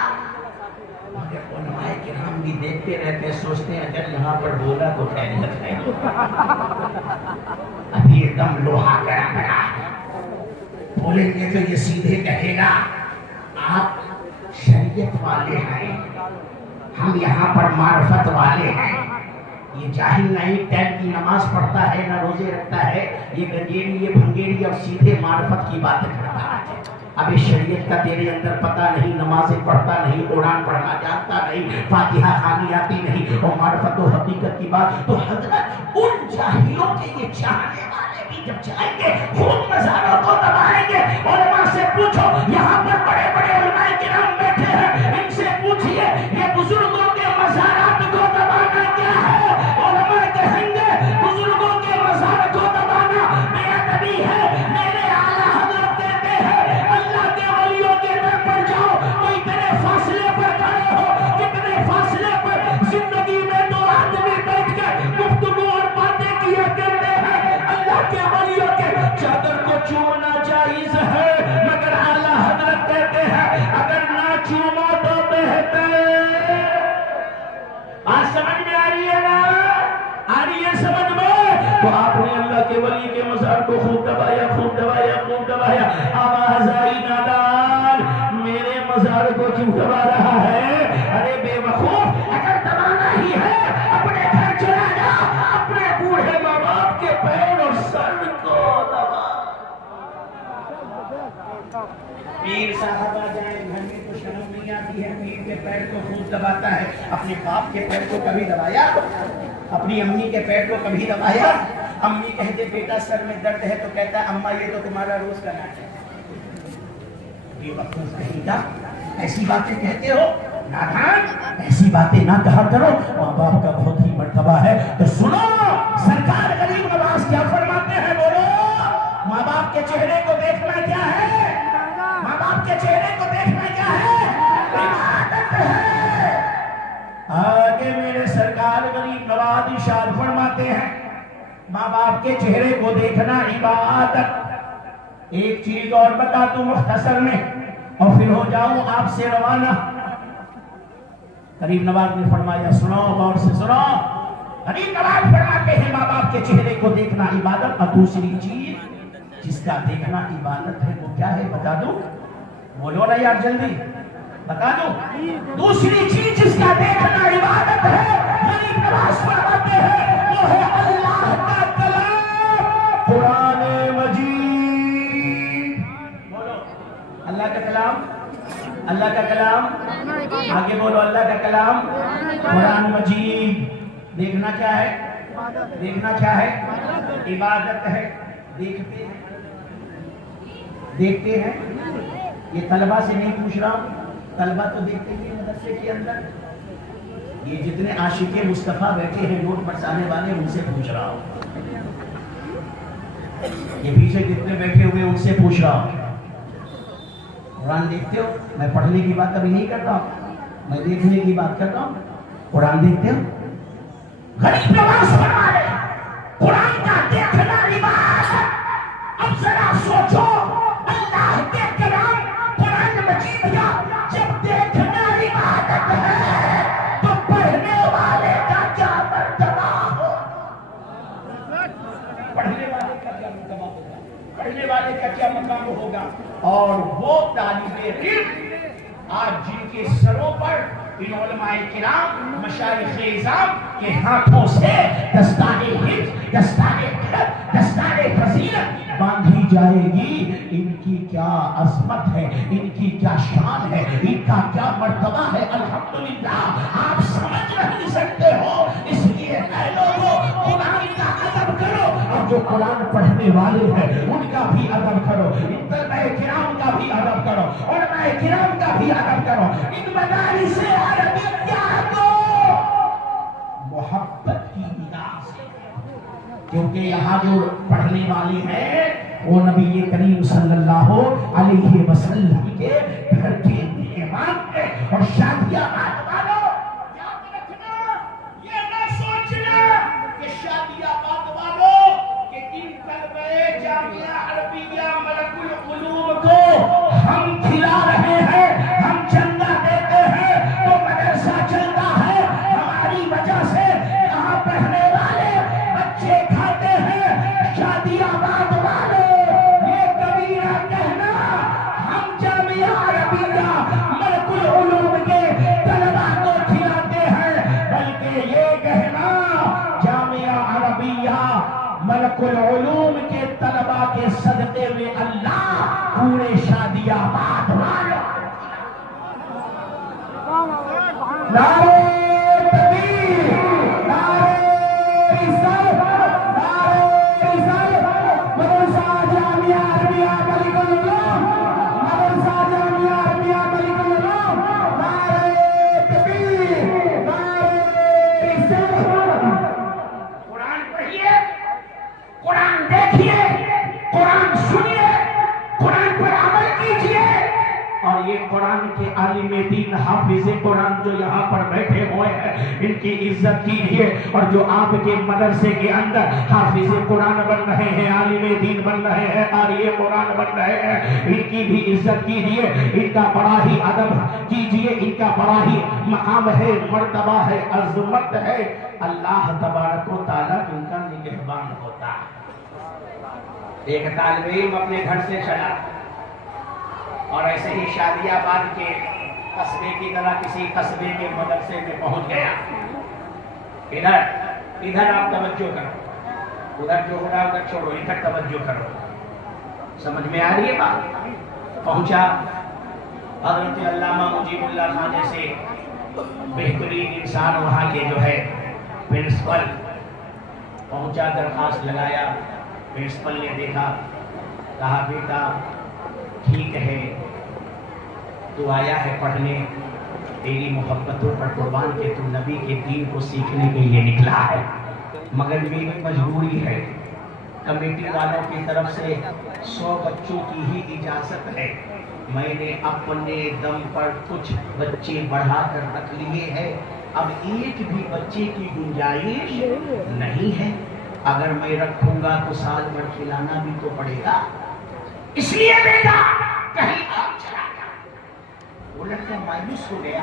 مگر علماء کرام بھی دیکھتے رہتے، سوچتے ہیں اگر یہاں پر بولا تو خیریت ہے، ابھی ایک دم لوہا گڑا بڑا ہے، بولیں گے تو یہ سیدھے کہے گا آپ شریعت والے ہیں، ہم یہاں پر معرفت والے ہیں، یہ جاہل نہیں، ٹائم کی نماز پڑھتا ہے نہ روزے رکھتا ہے، یہ گنجیری یہ بھنگیری اور سیدھے معرفت کی بات کرتا ہے، اب اس شریعت کا تیرے اندر پتہ نہیں، نمازیں پڑھتا نہیں، قرآن پڑھنا جانتا نہیں، فاتحہ خوانی آتی نہیں، اور معرفت و حقیقت کی بات۔ تو حضرت ان جاہلوں کے یہ چاہنے والے بیٹی جب جائیں گے خود مزاروں کو دبائیں گے. علماء سے پوچھو, یہاں پر بڑے بڑے علماء کرام بیٹھے ہیں, ان سے پوچھئے یہ بزرگوں کے مزارات کو دبانا کیا ہے. علماء کہیں گے بزرگوں کے مزار کو دبانا بے ادبی ہے. میرے اعلیٰ حضرت کہتے ہیں اللہ کے ولیوں کے در پر جاؤ, کوئی تیرے فاصلے پر کھڑے ہو, کتنے فاصلے پر زندگی میں دو آدمی بیٹھ کر گفتگو اور باتیں کیا کرتے ہیں. اللہ کے ولیوں کے چادر کو چومنا جائز ہے, مگر اعلیٰ حضرت کہتے ہیں اگر نہ چومو تو بہتر. آج سمجھ میں آ رہی ہے نا, آ رہی ہے سمجھ میں؟ تو آپ نے اللہ کے ولی کے مزار کو خوب دبایا, خوب دبایا, خوب دبایا. آواز آئی نادان, میرے مزار کو کیوں دبا رہا ہے؟ ارے بے وقوف, اگر دبانا ہی ہے اپنے گھر چلا جا, اپنے بوڑھے ماں باپ کے پیر اور سر کو دبا. پیر صاحب آ جائیں گھر میں تو شرم نہیں آتی ہے, پیر کے پیر کو خوب دباتا ہے. اپنے باپ کے پیر کو کبھی دبایا؟ اپنی امی کے پیر کو کبھی دبایا؟ امی کہتے بیٹا سر میں درد ہے تو کہتا ہے اماں یہ تو تمہارا روز کا ناٹک ہے. یہ وقوف کہیں گا, ایسی باتیں کہتے ہو نادان, ایسی باتیں نہ کہا کرو, ماں باپ کا بہت ہی مرتبہ ہے. تو سنو سرکار غریب نواز کیا فرماتے ہیں, بولو. ماں باپ کے چہرے کو دیکھنا کیا ہے؟ ماں باپ کے چہرے کو دیکھنا کیا ہے؟ عبادت ہے. آگے میرے سرکار غریب نواز ارشاد فرماتے ہیں ماں باپ کے چہرے کو دیکھنا عبادت. ایک چیز اور بتا دوں مختصر میں اور پھر ہو جاؤں آپ سے روانہ. غریب نواز نے فرمایا, سنو غور سے سنو. غریب نواز فرماتے ہیں ماں باپ کے چہرے کو دیکھنا عبادت, اور دوسری چیز جس کا دیکھنا عبادت ہے وہ کیا ہے بتا دوں؟ بولو نا یار جلدی, بتا دوں. دوسری چیز جس کا دیکھنا عبادت ہے, غریب نواز فرماتے ہیں وہ ہے اللہ کا کلام قرآن مجید. بولو اللہ کا کلام, اللہ کا کلام, آگے بولو اللہ کا کلام قرآن مجید. دیکھنا کیا ہے؟ دیکھنا کیا ہے؟ عبادت ہے. دیکھتے ہیں, دیکھتے ہیں. یہ طلبہ سے نہیں پوچھ رہا ہوں, طلبہ تو دیکھتے ہیں مدرسے کے اندر. یہ جتنے عاشق مصطفیٰ بیٹھے ہیں نوٹ برسانے والے ان سے پوچھ رہا ہوں. یہ پیچھے جتنے بیٹھے ہوئے ان سے پوچھ رہا ہوں. قرآن دیکھتے ہو؟ میں پڑھنے کی بات ابھی نہیں کرتا ہوں, میں دیکھنے کی بات کرتا ہوں. قرآن دیکھتے ہو؟ غریب نواز فرما رہے قرآن کا دیکھنا عبادت. اب ذرا سوچو, اللہ کے کلام قرآن مجید کا جب دیکھنا عبادت ہے تو پڑھنے والے کا کیا مرتبہ ہو؟ پڑھنے والے کا کیا مرتبہ ہوگا, پڑھنے والے کا کیا مقام ہوگا. اور وہ طالب علم آج جن کے سروں پر ان علماء کرام مشایخ اعظام کے ہاتھوں سے دستار ہند, دستار خط, دستار فضیلت باندھی جائے گی, ان کی کیا عظمت ہے, ان کی کیا شان ہے, ان کا کیا مرتبہ ہے. الحمدللہ آپ سمجھ نہیں سکتے ہو, اس لیے اے لوگوں قرآن کا ادب کرو, اور جو قرآن پڑھنے والے ہیں ان کا بھی ادب کرو, علماء کرام کا بھی ادب کرو, علماء کرام کا بھی ادب کرو. ان مدارس عربیہ کو محبت کی بنا سے, کیونکہ یہاں جو پڑھنے والے ہیں وہ نبی کریم صلی اللہ علیہ وسلم کے گھر کے مہمان ہیں. اور شادیاں آباد والوں یاد رکھنا, یہ نہ سوچنا کہ شادیاں آباد والوں کہ ان طلبہ جامعہ عربیہ ملک العلوم کو ہم کھلا رہے ہیں, ہم چندہ دیتے ہیں تو مدرسہ چلتا ہے, ہماری وجہ سے یہاں پڑھنے والے بچے کھاتے ہیں. شادیاں آباد والوں یہ کبھی نہ کہنا ہم جامعہ عربیہ ملک العلوم کے طلبہ کو کھلاتے ہیں, بلکہ یہ کہنا جامعہ عربیہ ملک العلوم کے طلبہ کے صدقے میں اللہ پورے شادی آباد والوں. نعرہ تکبیر, نعرہ رسالت, نعرہ رسالت, یہ قرآن کے عالم دین حافظ قرآن جو یہاں پر بیٹھے ہوئے ہیں ان کی عزت کیجیے، اور جو آپ کے مدرسے کے اندر حافظ قرآن بن رہے ہیں، عالم دین بن رہے ہیں، قاری قرآن بن رہے ہیں، ان کی بھی عزت کیجیے، ان کا بڑا ہی ادب کیجیے، ان کا بڑا ہی مقام ہے، مرتبہ ہے، عظمت ہے، اللہ تبارک و تعالیٰ ان کا نگہبان ہوتا ہے۔ ایک طالب علم اپنے گھر سے چلا اور ایسے ہی شادی آباد کے قصبے کی طرح کسی قصبے کے مدرسے میں پہنچ گیا۔ ادھر آپ توجہ کرو، ادھر جو ہو رہا ادھر چھوڑو، ادھر توجہ کرو، سمجھ میں آ رہی ہے بات؟ پہنچا حضرت علامہ مجیب اللہ خان جیسے بہترین انسان وہاں کے جو ہے پرنسپل پہنچا، درخواست لگایا۔ پرنسپل نے دیکھا، کہا بیٹا ٹھیک ہے تو آیا ہے پڑھنے، تیری محبتوں پر قربان کے تو نبی کے دین کو سیکھنے کے لیے نکلا ہے، مگر میری مجبوری ہے، کمیٹی والوں کی طرف سے 100 بچوں کی ہی اجازت ہے، میں نے اپنے دم پر کچھ بچے بڑھا کر رکھ لیے ہیں، اب ایک بھی بچے کی گنجائش نہیں ہے، اگر میں رکھوں گا تو سال بھر کھلانا بھی تو پڑے گا، اس لیے بیٹا کہیں آپ چلا جا۔ وہ لڑکا مایوس ہو گیا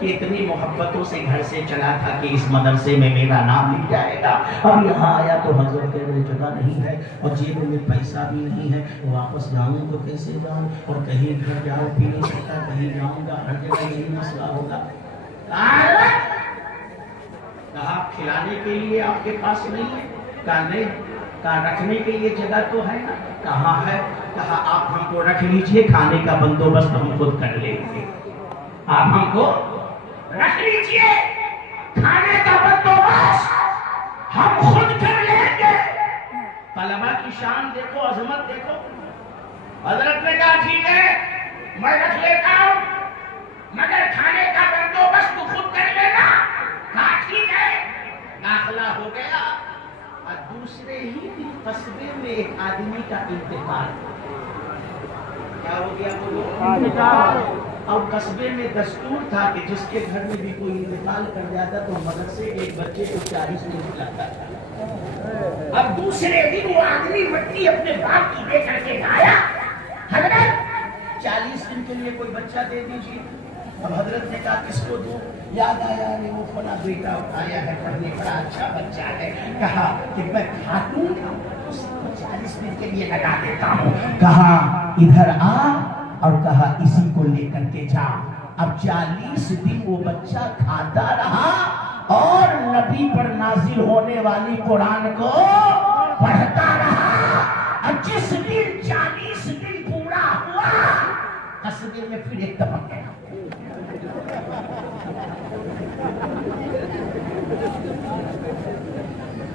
کہ اتنی محبتوں سے گھر سے چلا تھا کہ اس مدرسے میں میرا نام لکھ جائے گا، اب یہاں آیا تو حضرت میرے جگہ نہیں ہے اور جیب میں پیسہ بھی نہیں ہے، واپس جاؤں تو کیسے جاؤں، اور کہیں گھر جاؤ بھی نہیں سکتا، کہیں جاؤں گا ہر جگہ یہی مسئلہ ہوگا۔ کہا کھلانے کے لیے آپ کے پاس نہیں ہے؟ کہا نہیں۔ کہا رکھنے کے لیے جگہ تو ہے نا؟ کہاں ہے؟ کہا آپ ہم کو رکھ لیجئے، کھانے کا بندوبست ہم خود کر لیں گے، آپ ہم کو رکھ لیجئے، کھانے کا بندوبست ہم خود کر لیں گے۔ طلبہ کی شان دیکھو، عظمت دیکھو۔ حضرت نے کہا ٹھیک ہے میں رکھ لیتا ہوں، مگر کھانے کا بندوبست تو خود کر لینا۔ کہا ٹھیک ہے، داخلہ ہو گیا۔ اور دوسرے ہی دن قصبے میں ایک آدمی کا انتقال، کیا ہو گیا بولو؟ اب قصبے میں دستور تھا کہ جس کے گھر میں بھی کوئی انتقال کر جاتا تو مدرسے ایک بچے کو 40 دن کھلاتا تھا۔ اب دوسرے دن وہ آدمی مٹی اپنے باپ کی دے کر کے آیا، حضرت 40 دن کے لیے کوئی بچہ دے دیجیے۔ اب حضرت نے کہا کس کو دوں؟ یاد آیا ارے وہ فلاں بیٹا آیا ہے پڑھنے، بڑا اچھا بچہ ہے، کہا کہ میں خاتون اس کو 40 دن کے لیے لگا دیتا ہوں۔ کہا ادھر آ اور کہا اسی کو لے کر کے جا۔ اب 40 دن وہ بچہ کھاتا رہا اور نبی پر نازل ہونے والی قرآن کو پڑھتا رہا، اور جس دن 40 دن پورا ہوا قصبے میں پھر ایک دفعہ گیا۔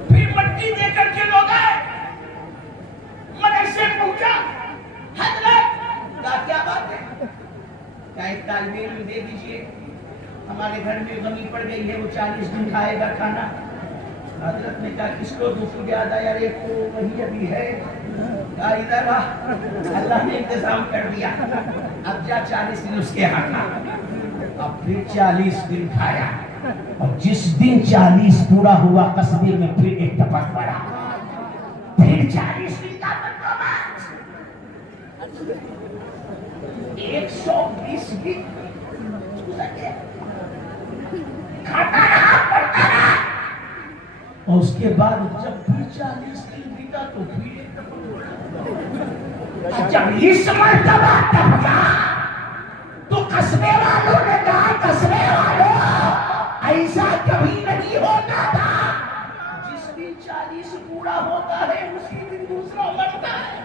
پھر مٹی دے کر کے لوگ آئے، مدرسے پہنچا، حضرت کیا بات ہے؟ کیا ایک طالب علم دے دیجئے، ہمارے گھر میں غمی پڑ گئی ہے، وہ 40 دن کھائے گا کھانا۔ حضرت نے کہا کس کو دوسری یاد آیا؟ ارے تو وہی ابھی ہے، کہا ادھر آ، اللہ نے انتظام کر دیا، اب جا 40 دن اس کے ہاں کھا۔ اب پھر 40 دن کھایا، اور جس دن 40 پورا ہوا قصبے میں پھر ایک ٹپک پڑا، پھر 40 دن کا بندوبست، 120 دن کھاتا رہا، پڑتا رہا، اور اس کے بعد جب پھر 40 دن بیتا تو پھر ایک ٹپک، جب اس مرتبہ ٹپکا تو قصبے والوں نے کہا قصبے والوں ایسا کبھی نہیں ہوتا تھا، جس دن 40 پورا ہوتا ہے اسی دن دوسرا مرتا ہے،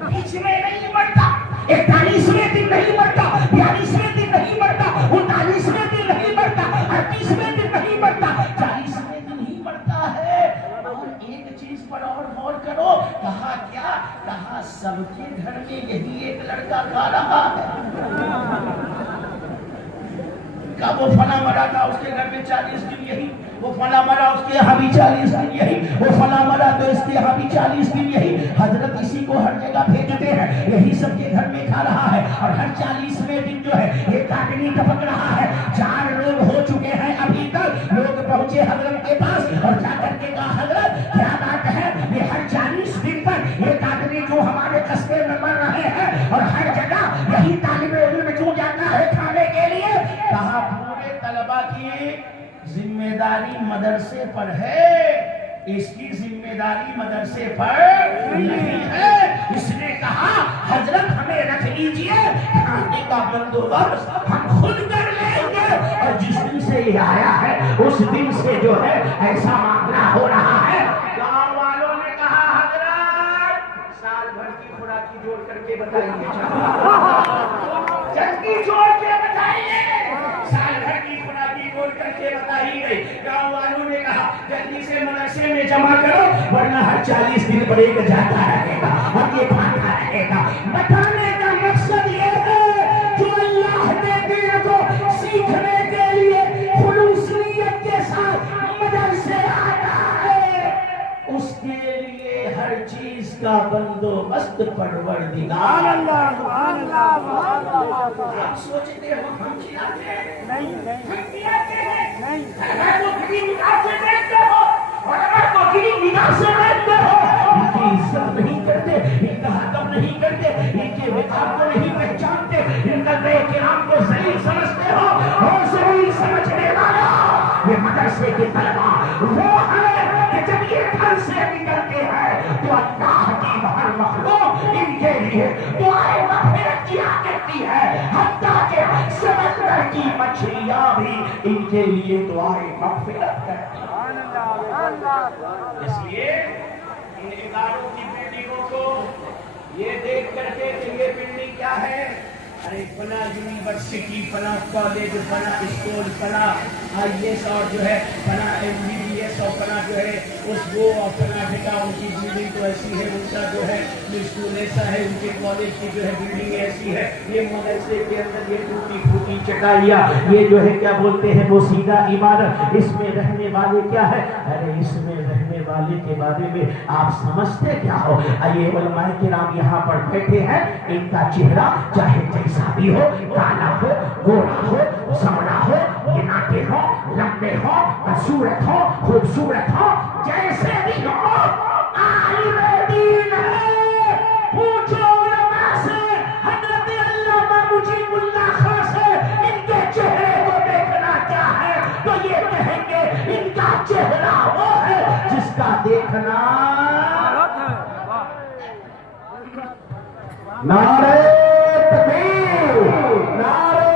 بیچ میں نہیں مرتا، 41ویں دن نہیں مرتا، 42ویں دن نہیں مرتا، 39ویں دن نہیں مرتا، 38ویں دن نہیں مرتا، 40ویں دن ہی مرتا ہے۔ اور ایک چیز پر اور غور کرو، کہا کیا؟ کہا سب کے گھر میں یہی ایک لڑکا کھا رہا ہے، کب وہ فلاں مرا تھا اس کے گھر میں 40 دن یہی، وہ فلاں مرا اس کے یہاں بھی 40 دن یہی، وہ فلاں مرا تو اس کے یہاں بھی 40 دن یہی۔ حضرت اسی کو ہر جگہ بھیجتے ہیں، یہی سب کے گھر میں کھا رہا ہے۔ اور ہر 40ویں دن جو ہے ایک آدمی ٹپک رہا ہے. 4 لوگ ہو چکے ہیں ابھی تک. لوگ پہنچے حضرت کے پاس اور جا کر کے کہا حضرت کیا بات ہے, یہ ہر 40 دن پر ایک آدمی جو ہمارے قصبے میں مر رہے ہیں اور ہر جگہ یہی طالب علم کیوں جاتا ہے کھانے کے لیے. کہا پورے طلبا کی ذمہ داری مدرسے پر ہے, اس کی ذمہ داری مدرسے پر نہیں ہے. اس نے کہا حضرت ہمیں رکھ لیجئے, کھانے کا بندوبست ہم خود کر لیں گے. اور جس دن سے یہ آیا ہے اس دن سے جو ہے ایسا معاملہ ہو رہا ہے. گاؤں والوں نے کہا حضرت سال بھر کی خوراکی جوڑ کر کے بتائیے, جنگی جوڑ کے بتائیے, سال بھر کی خوراکی جوڑ کر کے بتائی گئی. گاؤں والوں نے کہا جلدی سے مدرسے میں جمع کرو ورنہ ہر 40 دن پر ایک جاتا رہے گا اور یہ کھاتا رہے گا. بتانے کا مقصد یہ ہے جو اللہ نے دین کو سیکھنے کے لیے خلوص نیت کے ساتھ مدرسے آیا ہے اس کے لیے ہر چیز کا بندوبست پروردگار اللہ. سبحان اللہ. آپ سوچتے ہو ہم کھلاتے ہیں نہیں, ہم کھلاتے ہیں نہیں, اگر وہ کسی نگاہ سے دیکھتے ہو اور اگر وہ کسی نگاہ سے دیکھتے ہو ان کی عزت نہیں کرتے, ان کا حکم نہیں کرتے, ان کے وقار کو نہیں پہچانتے, ان کا کرام کو ذلیل سمجھتے ہو. اور ذلیل سمجھنے والا یہ مدرسے کے طلبا وہ ہے کہ جب یہ گھر سے نکلتے ہیں تو اللہ کی ہر مخلوق ان کے لیے دعائیں مغفرت کیا کرتی ہے, حتیٰ کہ سمندر کی مچھلیاں بھی ان کے لیے دعائیں مغفرت کرتی ہیں. اس لیے ان اداروں کی بلڈنگوں کو یہ دیکھ کر کے کہ یہ بلڈنگ کیا ہے, ارے فلاں یونیورسٹی, فلاں کالج, فلاں اسکول, فلاں آئی ایس اور جو ہے فلاں ایم بی بی ایس اور فلاں جو ہے اس وہ اور فلاں بیٹا ان کی بلڈنگ تو ایسی ہے, ان کا جو ہے اسکول ایسا ہے, ان کے کالج کی جو ہے بلڈنگ ایسی ہے, یہ مدرسے کے اندر یہ ٹوٹی پھوٹی چٹائیاں, یہ جو ہے کیا بولتے ہیں وہ سیدھا عمارت, اس میں رہنے والے کیا ہے. ارے اس میں رہنے والے کے بارے میں آپ سمجھتے کیا ہو. یہ علماء کرام یہاں پر بیٹھے ہیں, ان کا چہرہ چاہے جیسا بھی ہو, کالا ہو, گورا ہو, سمڑا ہو, گناتے ہو, لمبے ہو, بدصورت ہو, خوبصورت ہو, جیسے بھی ہو, عالم دین ہے. پوچھو علماء سے, حضرت علامہ مجیب اللہ خان سے, ان کے چہرے کو دیکھنا کیا ہے تو یہ کہیں گے ان کا چہرہ وہ ہے جس کا دیکھنا. نعرہ تکبیر, نعرہ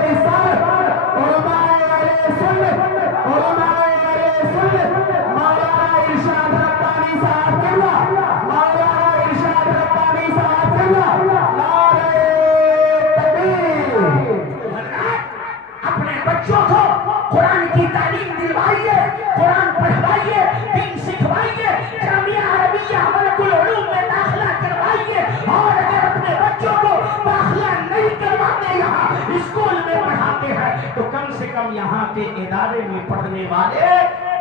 رسالت, علماء اہل سنت, علماء اہل سنت, مولانا ارشاد ربانی صاحب قبلہ, مولانا ارشاد ربانی صاحب قبلہ, نعرہ تکبیر. اپنے بچوں کو قرآن کی تعلیم دلوائیے, قرآن پڑھوائیے, دین سکھوائیے, جامعہ عربیہ ملک العلوم میں داخلہ کروائیے. اور اگر اپنے بچوں کو داخلہ نہیں کرواتے, یہاں اسکول میں پڑھاتے ہیں تو کم سے کم یہاں کے ادارے میں پڑھنے والے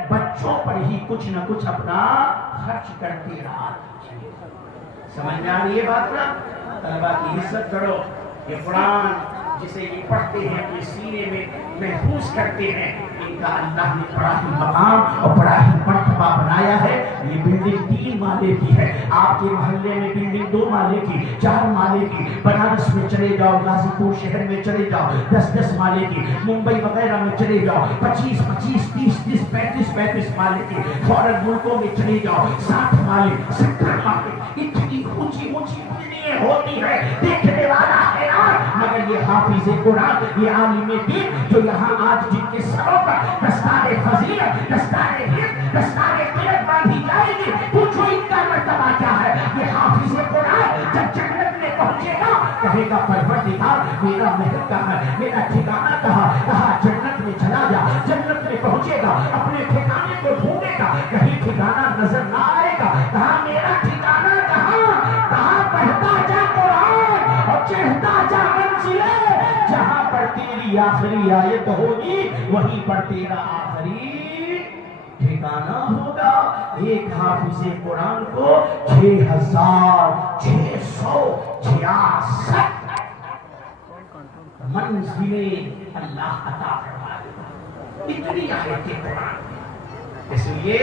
بچوں پر ہی کچھ نہ کچھ اپنا خرچ کرتے رہا. سمجھ میں آ رہی ہے بات نا. طلبا کی عزت کرو. یہ قرآن جسے یہ پڑھتے ہیں اپنے سینے میں محفوظ کرتے ہیں, ان کا اللہ نے بڑا ہی مقام اور بڑا ہی مرتبہ بنایا ہے. یہ بلڈنگ 3 مالے کی ہے, آپ کے محلے میں بلڈنگ 2 مالے کی, 4 مالے کی, بنارس میں چلے جاؤ, غازی پور شہر میں چلے جاؤ 10-10 مالے کی, ممبئی وغیرہ میں چلے جاؤ 25-25, 30-30, 35-35 مالے کی, فورن ملکوں میں چلے جاؤ 60 مالے, 70 مالے. اتنی اونچی اونچی بلڈنگیں ہوتی ہے, دیکھنے والا حیران. مگر یہ حافظ قرآن, یہ عالم دین جو یہاں آج جن کے سروں پر دستار فضیلت, دستار علم, دستار قلت باندھی جائے گی, پوچھو ان کا مرتبہ کیا ہے. یہ حافظ قرآن جب جنت میں پہنچے گا کہے گا پروردگار میرا محل کہاں ہے, میرا ٹھکانہ کہاں. کہا جنت میں چلا جا. جنت میں پہنچے گا, اپنے ٹھکانے کو ڈھونڈے گا, کہیں ٹھکانہ نظر نہ آئے گا. کہا میرا ٹھکانہ کہاں. کہاں پڑھتا جا قرآن اور چڑھتا جا منزلیں, جہاں پر تیری آخری آیت ہوگی وہیں پر تیرا آخری ٹھکانہ ہوگا. ایک حافظ قرآن کو 6666 منزلیں اللہ عطا فرما دے. اتنی آیتیں قرآن. اس لیے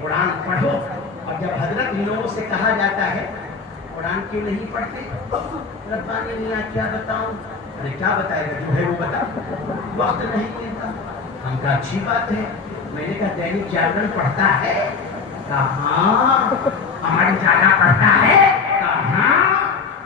قرآن پڑھو. اور جب حضرت ان لوگوں سے کہا جاتا ہے قرآن کیوں نہیں پڑھتے, ربانی میاں کیا بتاؤں, ارے کیا بتائے گا, جو ہے وہ بتا, وقت نہیں ملتا. ہم کہا اچھی بات ہے. میں نے کہا دینک جاگرن پڑھتا ہے, کہاں امر اجالا پڑھتا ہے, کہاں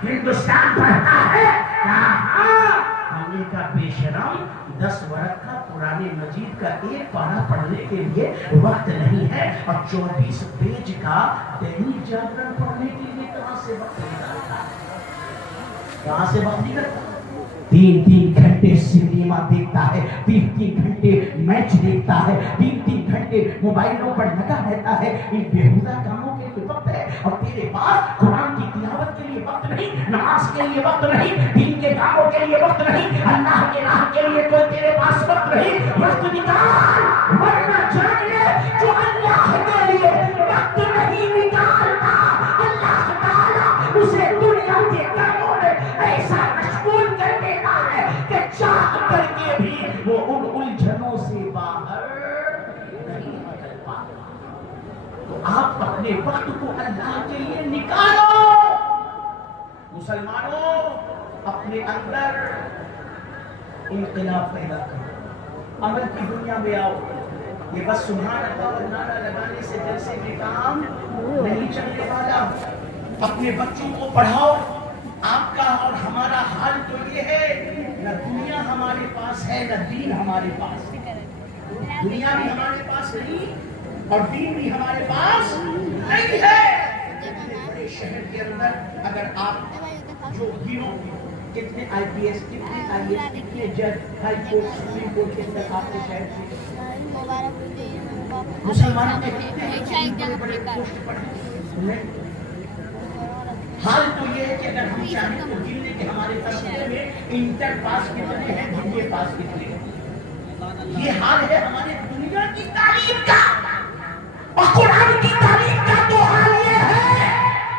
ہندوستان پڑھتا ہے, کہاں. ہم نے کہا بے شرم, 10 ورق کا قرآن مجید کا ایک پارہ پڑھنے کے لیے وقت نہیں ہے, اور 24 پیج کا دینک جاگرن پڑھنے کے لیے کہاں سے وقت نکالتا ہے, کہاں سے وقت نکالتا ہے. 3 گھنٹے سنیما دیکھتا ہے, 3 گھنٹے میچ دیکھتا ہے, 3 گھنٹے موبائلوں پر لگا رہتا ہے. ان بےہودہ کاموں کے لیے وقت ہے, اور تیرے پاس قرآن کی تلاوت کے لیے وقت نہیں, نماز کے لیے وقت نہیں, دین کے کاموں کے لیے وقت نہیں, اللہ کے راہ کے لیے کوئی تیرے پاس وقت نہیں. وقت نکال, ورنہ جان لے جو اللہ کے لیے وقت نہیں نکالتا, اللہ تعالیٰ اسے دنیا کے کاموں میں ایسا مشغول کر دیتا ہے کہ چاہ کر کے بھی وہ ان الجھنوں سے باہر نہیں نکل پاتا. تو آپ اپنے وقت کو اللہ کے لیے نکالو. مسلمانوں, اپنے اندر انقلاب پیدا کرو, عمل کی دنیا میں آؤ. یہ بس سبحان اللہ اور نعرہ لگانے سے جلسے میں کام نہیں چلنے والا. اپنے بچوں کو پڑھاؤ. آپ کا اور ہمارا حال تو یہ ہے, نہ دنیا ہمارے پاس ہے نہ دین ہمارے پاس. دنیا بھی ہمارے پاس نہیں اور دین بھی ہمارے پاس نہیں ہے. بڑے شہر کے اندر اگر آپ جو گنو کتنے آئی پی ایس, کتنے آئی ایس, کتنے جج, ہائی کورٹ, سپریم کورٹ کے اندر آپ کے شہر سے مسلمانوں کے کتنے بڑے پوسٹ پر ہیں. حال تو یہ ہے کہ اگر ہم چاہیں تو گننے کے ہمارے پاس میں انٹر پاس کتنے ہیں, بی اے پاس کتنے ہیں. یہ حال ہے ہمارے دنیا کی تعلیم کا. اور قرآن کی تعلیم کا تو حال یہ ہے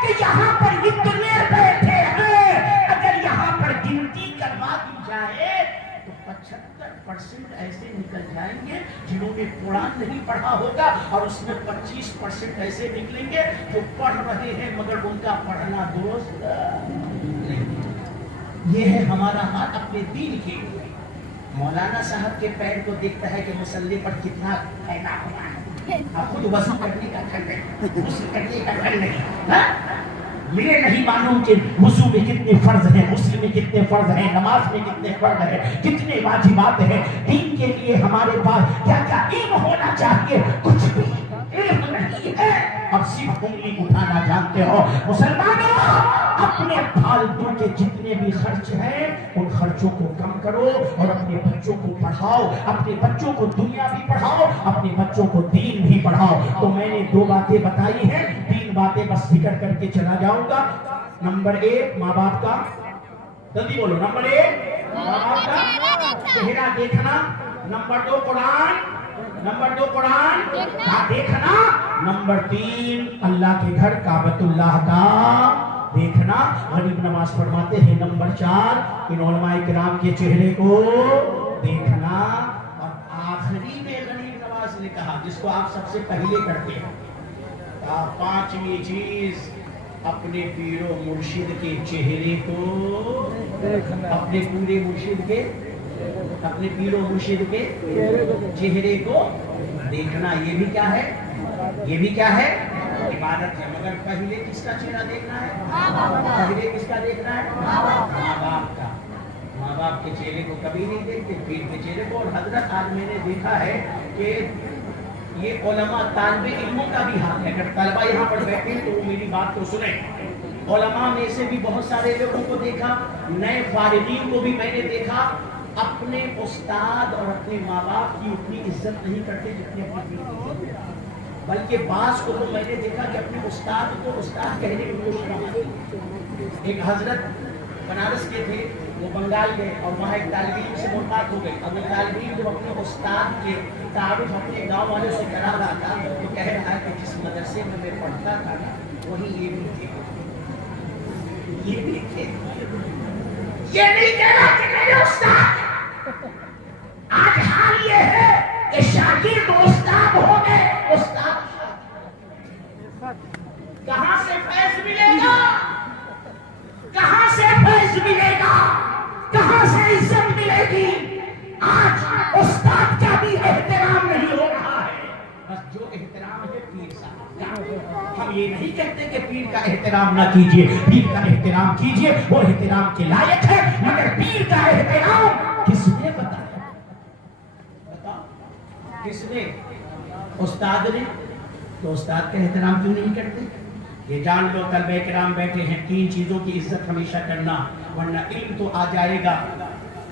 کہ یہاں پر اتنے بیٹھے ہیں, اگر یہاں پر گنتی کروا دی جائے تو 75% ایسے نکل جائیں گے جنہوں نے قرآن نہیں پڑھا ہوگا, اور اس میں 25% ایسے نکلیں گے جو پڑھ رہے ہیں مگر ان کا پڑھنا درست نہیں. یہ ہے ہمارا حال اپنے دین کے. مولانا صاحب کے پیر کو دیکھتا ہے کہ مصلی پر کتنا پھیلا ہوا ہے, آپ خود وضو کرنے کا ڈھنگ نہیں, غسل کرنے کا ڈھنگ نہیں. مجھے نہیں معلوم کہ وضو میں کتنے فرض ہیں, غسل میں کتنے فرض ہیں, نماز میں کتنے فرض ہیں, کتنے واجبات ہیں. دین کے لیے ہمارے پاس کیا کیا علم ہونا چاہیے, کچھ بھی علم نہیں ہے, اب صرف انگلی اٹھانا جانتے ہو. مسلمانوں, اپنے فالتو کے جتنے بھی خرچ ہیں ان خرچوں کو کم کرو, اور اپنے بچوں کو پڑھاؤ. اپنے بچوں کو دنیا بھی پڑھاؤ, اپنے بچوں کو دین بھی پڑھاؤ. تو میں نے 2 باتیں بتائی ہیں, 3 باتیں بس ذکر کر کے چلا جاؤں گا. نمبر 1 ماں باپ کا, جلدی بولو, نمبر 1 ماں باپ کا چہرہ دیکھنا. نمبر 2 قرآن, نمبر 2 قرآن کا دیکھنا. نمبر 3 اللہ کے گھر کعبۃ اللہ کا دیکھنا. غریب نماز فرماتے ہیں. نمبر 4 ان علماء کرام کے چہرے کو دیکھنا. اور آخری میں غریب نواز نے کہا, جس کو آپ سب سے پہلے کرتے ہیں, 5ویں چیز اپنے پیر و مرشد کے چہرے کو دیکھنا. اپنے پورے مرشد کے, اپنے پیر و مرشد کے چہرے کو دیکھنا. یہ بھی کیا ہے, یہ بھی کیا ہے, عبادت ہے. مگر پہلے کس کا چہرہ دیکھنا ہے, پہلے کس کا دیکھنا ہے, ماں باپ کا. ماں باپ کے چہرے کو کبھی نہیں دیکھتے, پیر کے چہرے کو. اور حضرت آج میں نے دیکھا ہے کہ یہ علماء طالب علموں کا بھی حال ہے. اگر طلبہ یہاں پر بیٹھے ہیں تو وہ میری بات کو سنیں. علماء میں سے بھی بہت سارے لوگوں کو دیکھا, نئے فارغین کو بھی میں نے دیکھا, اپنے استاد اور اپنے ماں باپ کی اتنی عزت نہیں کرتے جتنی اپنی پیر. بلکہ بعض کو تو میں نے دیکھا کہ اپنے استاد کو استاد کہنے کو شرم آتی. ایک حضرت بنارس کے تھے, وہ بنگال گئے اور وہاں ایک طالب علم سے ملاقات ہو گئی. اب وہ طالب علم جب اپنے استاد کے تعارف اپنے گاؤں والوں سے کرا رہا تھا تو کہہ رہا ہے کہ جس مدرسے میں پڑھتا تھا وہی یہ بھی تھے, یہ بھی تھے. یہ نہیں کہنا کہ میرے استاد. آج حال یہ ہے کہ شاگرد استاد ہو گئے. استاد کہاں سے فیض ملے گا؟ کہاں سے فیض ملے گا؟ کہاں سے عزت ملے گی؟ آج استاد کا بھی احترام نہیں ہو رہا ہے. بس جو احترام ہے پیر صاحب کا. ہم یہ نہیں کہتے کہ پیر کا احترام نہ کیجیے، پیر کا احترام کیجیے، وہ احترام کے لائق ہے. مگر پیر کا احترام کس نے بتایا؟ بتاؤ کس نے؟ استاد نے. تو استاد کا احترام کیوں نہیں کرتے؟ یہ جان لو طلبہ کرام بیٹھے ہیں، 3 چیزوں کی عزت ہمیشہ کرنا، ورنہ علم تو آ جائے گا.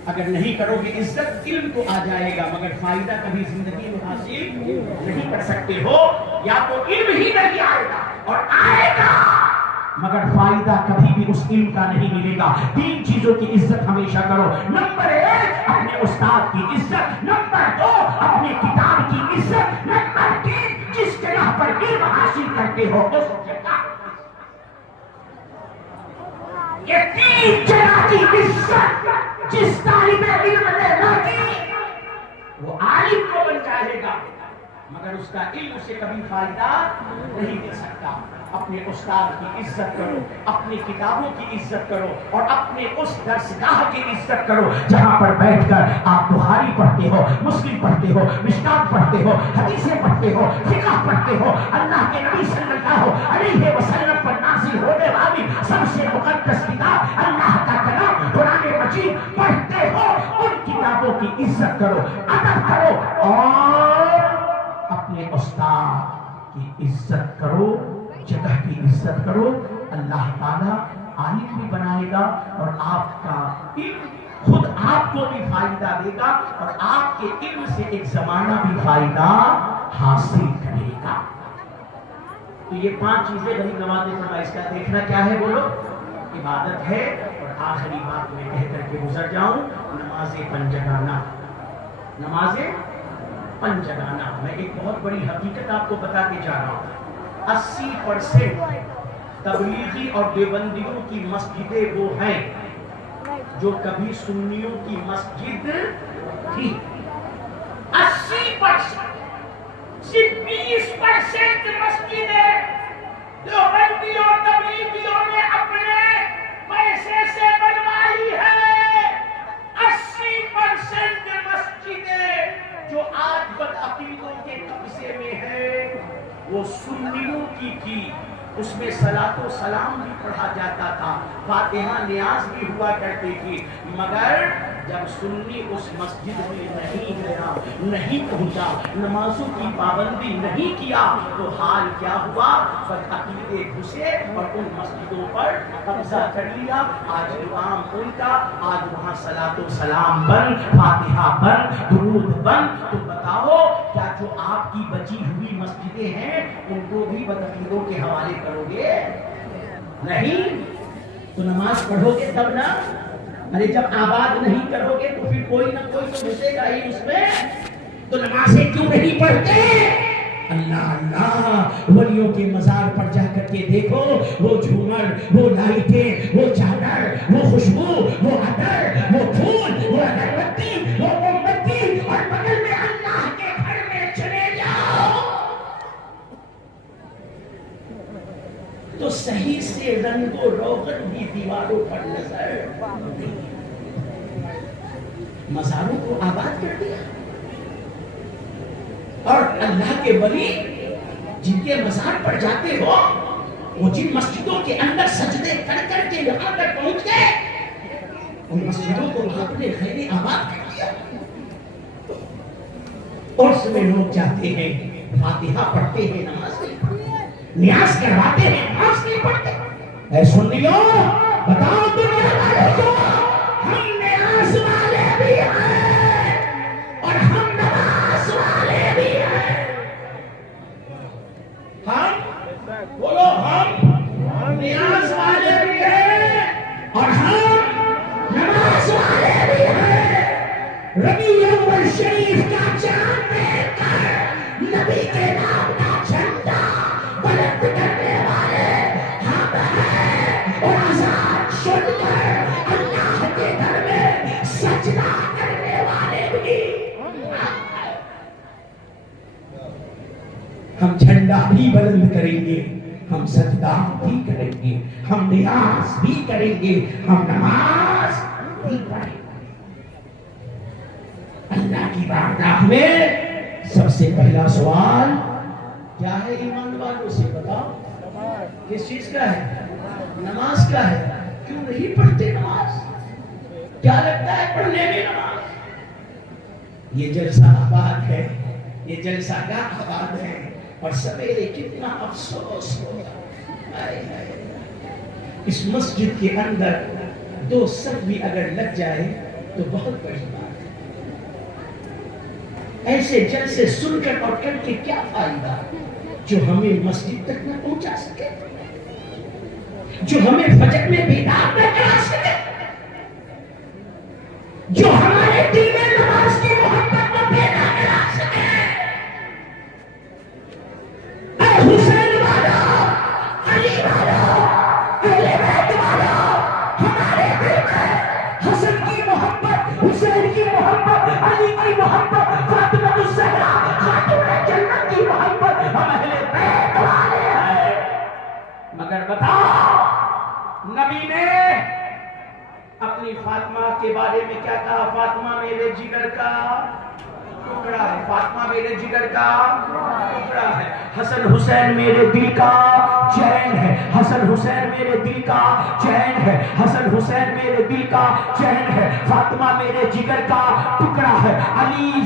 اگر نہیں کرو گے عزت، علم تو آ جائے گا مگر فائدہ کبھی زندگی میں حاصل نہیں کر سکتے ہو. یا تو علم ہی نہیں آئے گا، اور آئے گا مگر فائدہ کبھی بھی اس علم کا نہیں ملے گا. 3 چیزوں کی عزت ہمیشہ کرو. نمبر 1 اپنے استاد کی عزت. نمبر 2 اپنے کتاب کی عزت. نمبر 3 جس جگہ پر علم حاصل کرتے ہو اس جگہ. یہ 3 جگہ کی عزت جس طالب علم نے نہ کی وہ عالم کو بن جائے گا مگر اس کا علم سے کبھی فائدہ نہیں دے سکتا. اپنے استاد کی عزت کرو، اپنی کتابوں کی عزت کرو، اور اپنے اس درسگاہ کی عزت کرو جہاں پر بیٹھ کر آپ بخاری پڑھتے ہو، مسلم پڑھتے ہو، مشکات پڑھتے ہو، حدیثیں پڑھتے ہو، فقہ پڑھتے ہو. اللہ کے نبی صلی اللہ علیہ وسلم پر نازل ہونے والی سب سے مقدس کتاب اللہ کا کلام قرآن مجید پڑھتے ہو. ان کتابوں کی عزت کرو، ادب کرو، اور اپنے استاد کی عزت کرو، جگہ کی عزت کرو. اللہ تعالیٰ عالم بھی بنائے گا اور آپ کا علم خود آپ کو بھی فائدہ دے گا اور آپ کے علم سے ایک زمانہ بھی فائدہ حاصل کرے گا. تو یہ 5 چیزیں غریب نواز نے فرمایا. اس کا دیکھنا کیا ہے؟ بولو. عبادت ہے. اور آخری بات میں کہہ کر کے گزر جاؤں، نماز پنجگانہ. نماز پنجگانہ. میں ایک بہت بڑی حقیقت آپ کو بتا کے جا رہا ہوں. 80% تبلیغی اور دیوبندیوں کی مسجدیں وہ ہیں جو کبھی سنیوں کی مسجد تھی. 80%. صرف 20% مسجدیں دیوبندیوں تبلیغیوں نے اپنے پیسے سے بنوائی ہے. 80% مسجدیں جو آج بدعقیدوں کے قبضے میں ہے وہ سنیوں کی تھی. اس میں صلاۃ و سلام بھی پڑھا جاتا تھا، فاتحہ نیاز بھی ہوا کرتی تھی. مگر جب سنی اس مسجد میں نہیں گیا، نہیں پہنچا، نمازوں کی پابندی نہیں کیا، تو حال کیا ہوا؟ بدعقیدے گھسے اور ان مسجدوں پر قبضہ کر لیا. آج امام ان کا، آج وہاں صلاۃ و سلام بند، فاتحہ بند، درود بند. تو بتاؤ کیا جو آپ کی بچی ہوئی مسجدیں ہیں ان کو بھی بدعقیدوں کے حوالے کرو گے؟ نہیں. تو نماز پڑھو گے تب نا. ارے جب آباد نہیں کرو گے تو پھر کوئی نہ کوئی تو گھسے گا ہی اس میں. تو نمازیں کیوں نہیں پڑھتے؟ اللہ اللہ. ولیوں کے مزار پر جا کر کے دیکھو، وہ جھومر، وہ لائٹیں، وہ چادر، وہ خوشبو، وہ عطر، وہ پھول، وہ اگربتی، وہ موم بتی، اور بغل میں اللہ کے گھر میں چلے جاؤ تو صحیح سے رنگ و روغن بھی دیواروں پر نظر نہیں. مزاروں کو آباد کر دیا. اور اللہ کے ولی جن کے مزار پر جاتے ہو، وہ جن مسجدوں کے اندر سجدے کر کر کے یہاں تک پہنچ گئے، ان مسجدوں کو آپ نے خیر آباد کر دیا. عرس میں لوگ جاتے ہیں، فاتحہ پڑھتے ہیں، نماز نہیں پڑھتے، نیاز کرواتے ہیں، نماز نہیں پڑھتے. اے سنیو، بتاؤ دنیا والے کو، ہم نیاز والے بھی ہیں اور ہم نماز والے بھی ہیں. ہم بولو، ہم نیاز والے بھی ہیں اور ہم نماز والے بھی ہیں. ربیع الاول شریف کا چاند دیکھ کر نبی کے نام کا جھنڈا بلند کرنے والے ہم ہیں، اور آزاد سن کر اللہ کے بھی بلند کریں گے، ہم سجدہ بھی کریں گے، ہم نیاز بھی کریں گے، ہم نماز بھی پڑھیں گے۔ اللہ کی بارگاہ میں سب سے پہلا سوال کیا ہے؟ ایمان والوں سے بتاؤ، کس چیز کا ہے؟ نماز کا ہے۔ کیوں نہیں پڑھتے نماز؟ کیا لگتا ہے پڑھنے میں نماز؟ یہ جلسہ آباد ہے، یہ جلسہ گاہ آباد ہے، اور سویرے کتنا افسوس ہوگا، اس مسجد کے اندر 2 صف بھی اگر لگ جائے تو بہت بڑی بات ہے۔ ایسے جلسے سن کر اور کر کے کیا فائدہ جو ہمیں مسجد تک نہ پہنچا سکے، جو ہمیں فجر میں بیدار نہ کرا سکے، جو ہمارے دل میں نماز کی محبت کو پیدا کرا سکے۔ اے حسین والا، علی والا، اہل بیت والا، ہمارے دل میں حسن کی محبت، حسین کی محبت، علی کی محبت، فاطمہ الزہرا خاتون جنت کی محبت، ہم اہل بیت والے ہیں۔ مگر بتاؤ نبی نے اپنی فاطمہ کے بارے میں کیا کہا؟ فاطمہ میرے جگر کا ٹکڑا ہے، فاطمہ میرے جگر کا ٹکڑا ہے، حسن حسین میرے دل کا چین ہے، حسن حسین میرے دل کا چین ہے، حسن حسین میرے دل کا چین ہے، فاطمہ میرے جگر کا ٹکڑا ہے۔ علی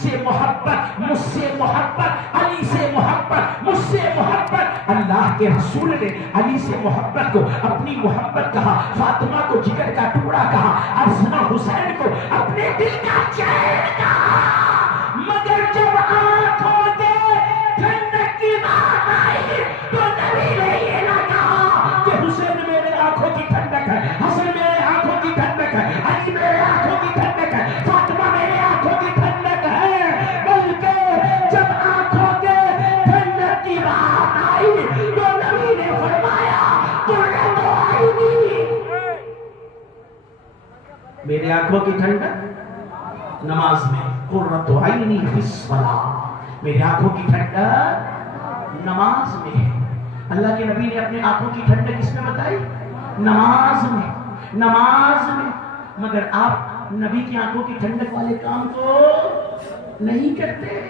سے محبت، مجھ سے محبت، علی سے محبت، مجھ سے محبت۔ اللہ کے رسول نے علی سے محبت کو اپنی محبت کہا، فاطمہ کو جگر کا ٹکڑا کہا، حسن حسین کو اپنے دل کا چین کہا۔ مگر جب آنکھوں کے ٹھنڈک کی بات آئی تو نبی نے یہ نہ کہا کہ حسین میرے آنکھوں کی ٹھنڈک ہے، حسن میرے آنکھوں کی ٹھنڈک ہے، علی میرے آنکھوں کی ٹھنڈک ہے، فاطمہ میرے آنکھوں کی ٹھنڈک ہے، بلکہ جب آنکھوں کے ٹھنڈک کی بات آئی تو نبی نے فرمایا قرۃ عینی، میرے آنکھوں کی ٹھنڈک نماز میں، قرۃ عینی فی الصلاۃ، میرے آنکھوں کی ٹھنڈک نماز میں ہے۔ اللہ کے نبی نے اپنے آنکھوں کی ٹھنڈک کس میں بتائی؟ نماز میں، نماز میں۔ مگر آپ نبی کی آنکھوں کی ٹھنڈک والے کام کو نہیں کرتے۔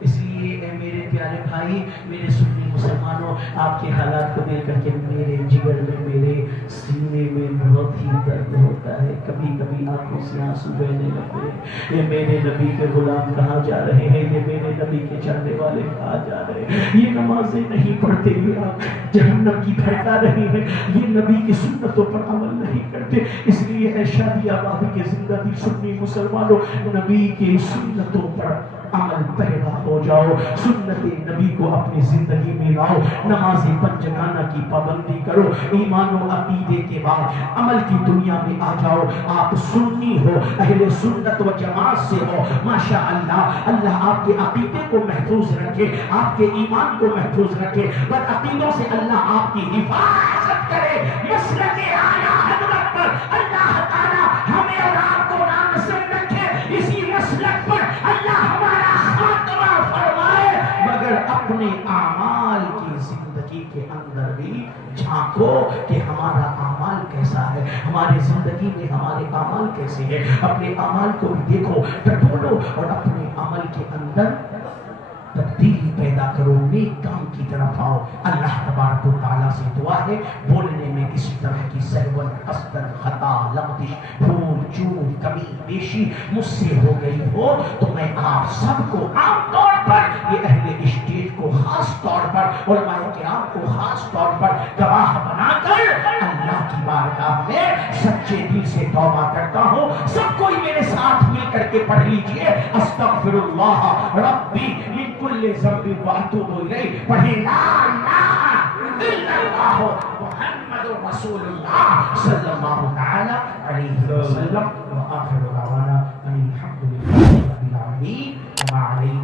اس لیے اے میرے پیارے بھائی، میرے سنی مسلمانوں، آپ کے حالات کو دیکھ کر کے میرے جگر میں، میرے سینے میں بہت ہی درد ہوتا ہے، کبھی کبھی آنکھوں سے آنسو بہنے لگتے ہیں۔ یہ میرے نبی کے غلام کہاں جا رہے ہیں، یہ میرے نبی کے چاہنے والے کہاں جا رہے ہیں، یہ نمازیں نہیں پڑھتے ہوئے آپ جہنم کی بہکا رہے ہیں، یہ نبی کی سنتوں پر عمل نہیں کرتے۔ اس لیے اے شادی آبادی کے زندگی سنی مسلمانوں، نبی کی سنتوں پر عمل پیدا ہو جاؤ، سنت نبی کو اپنی زندگی میں لاؤ، نماز پنجگانہ کی پابندی کرو، ایمان و عقیدے کے بعد عمل کی دنیا میں آ جاؤ۔ آپ سنی ہو، اہل سنت و جماعت سے ہو، ماشاءاللہ، اللہ آپ کے عقیدے کو محفوظ رکھے، آپ کے ایمان کو محفوظ رکھے، بد عقیدوں سے اللہ آپ کی حفاظت کرے۔ مسلک اعلیٰ حضرت پر اللہ تعالیٰ ہمیں اور آپ کو نامزد رکھے، اسی مسلک پر اللہ ہمارا خاتمہ فرمائے۔ مگر اپنے اعمال کی زندگی کے اندر بھی جھانکو کہ ہمارا اعمال کیسا ہے، ہماری زندگی میں ہمارے اعمال کیسے ہیں، اپنے اعمال کو بھی دیکھو، ٹٹولو، اور اپنے عمل کے اندر تبدیلی پیدا کرو، نیک کام کی طرف آؤ۔ اللہ تبارک و تعالیٰ سے دعا ہے، بولنے میں کسی طرح کی سہون، قصدن، خطا، لغزش، بھول چوک، کمی بیشی مجھ سے ہو گئی ہو تو میں آپ سب کو عام طور پر، یہ اہل اسٹیج کو خاص طور پر، علماء کرام کو خاص طور پر گواہ بنا کر اللہ کی بارگاہ میں سچے دل سے توبہ کرتا ہوں۔ سب کوئی میرے ساتھ مل کر کے پڑھ لیجئے، استغفر اللہ ربی من کل ذنب واتوب الیہ، پڑھیں لا الہ الا اللہ محمد رسول اللہ صلی اللہ تعالی علیہ وسلم، وآخر دعوانا ان الحمد للہ رب العالمین، وما علینا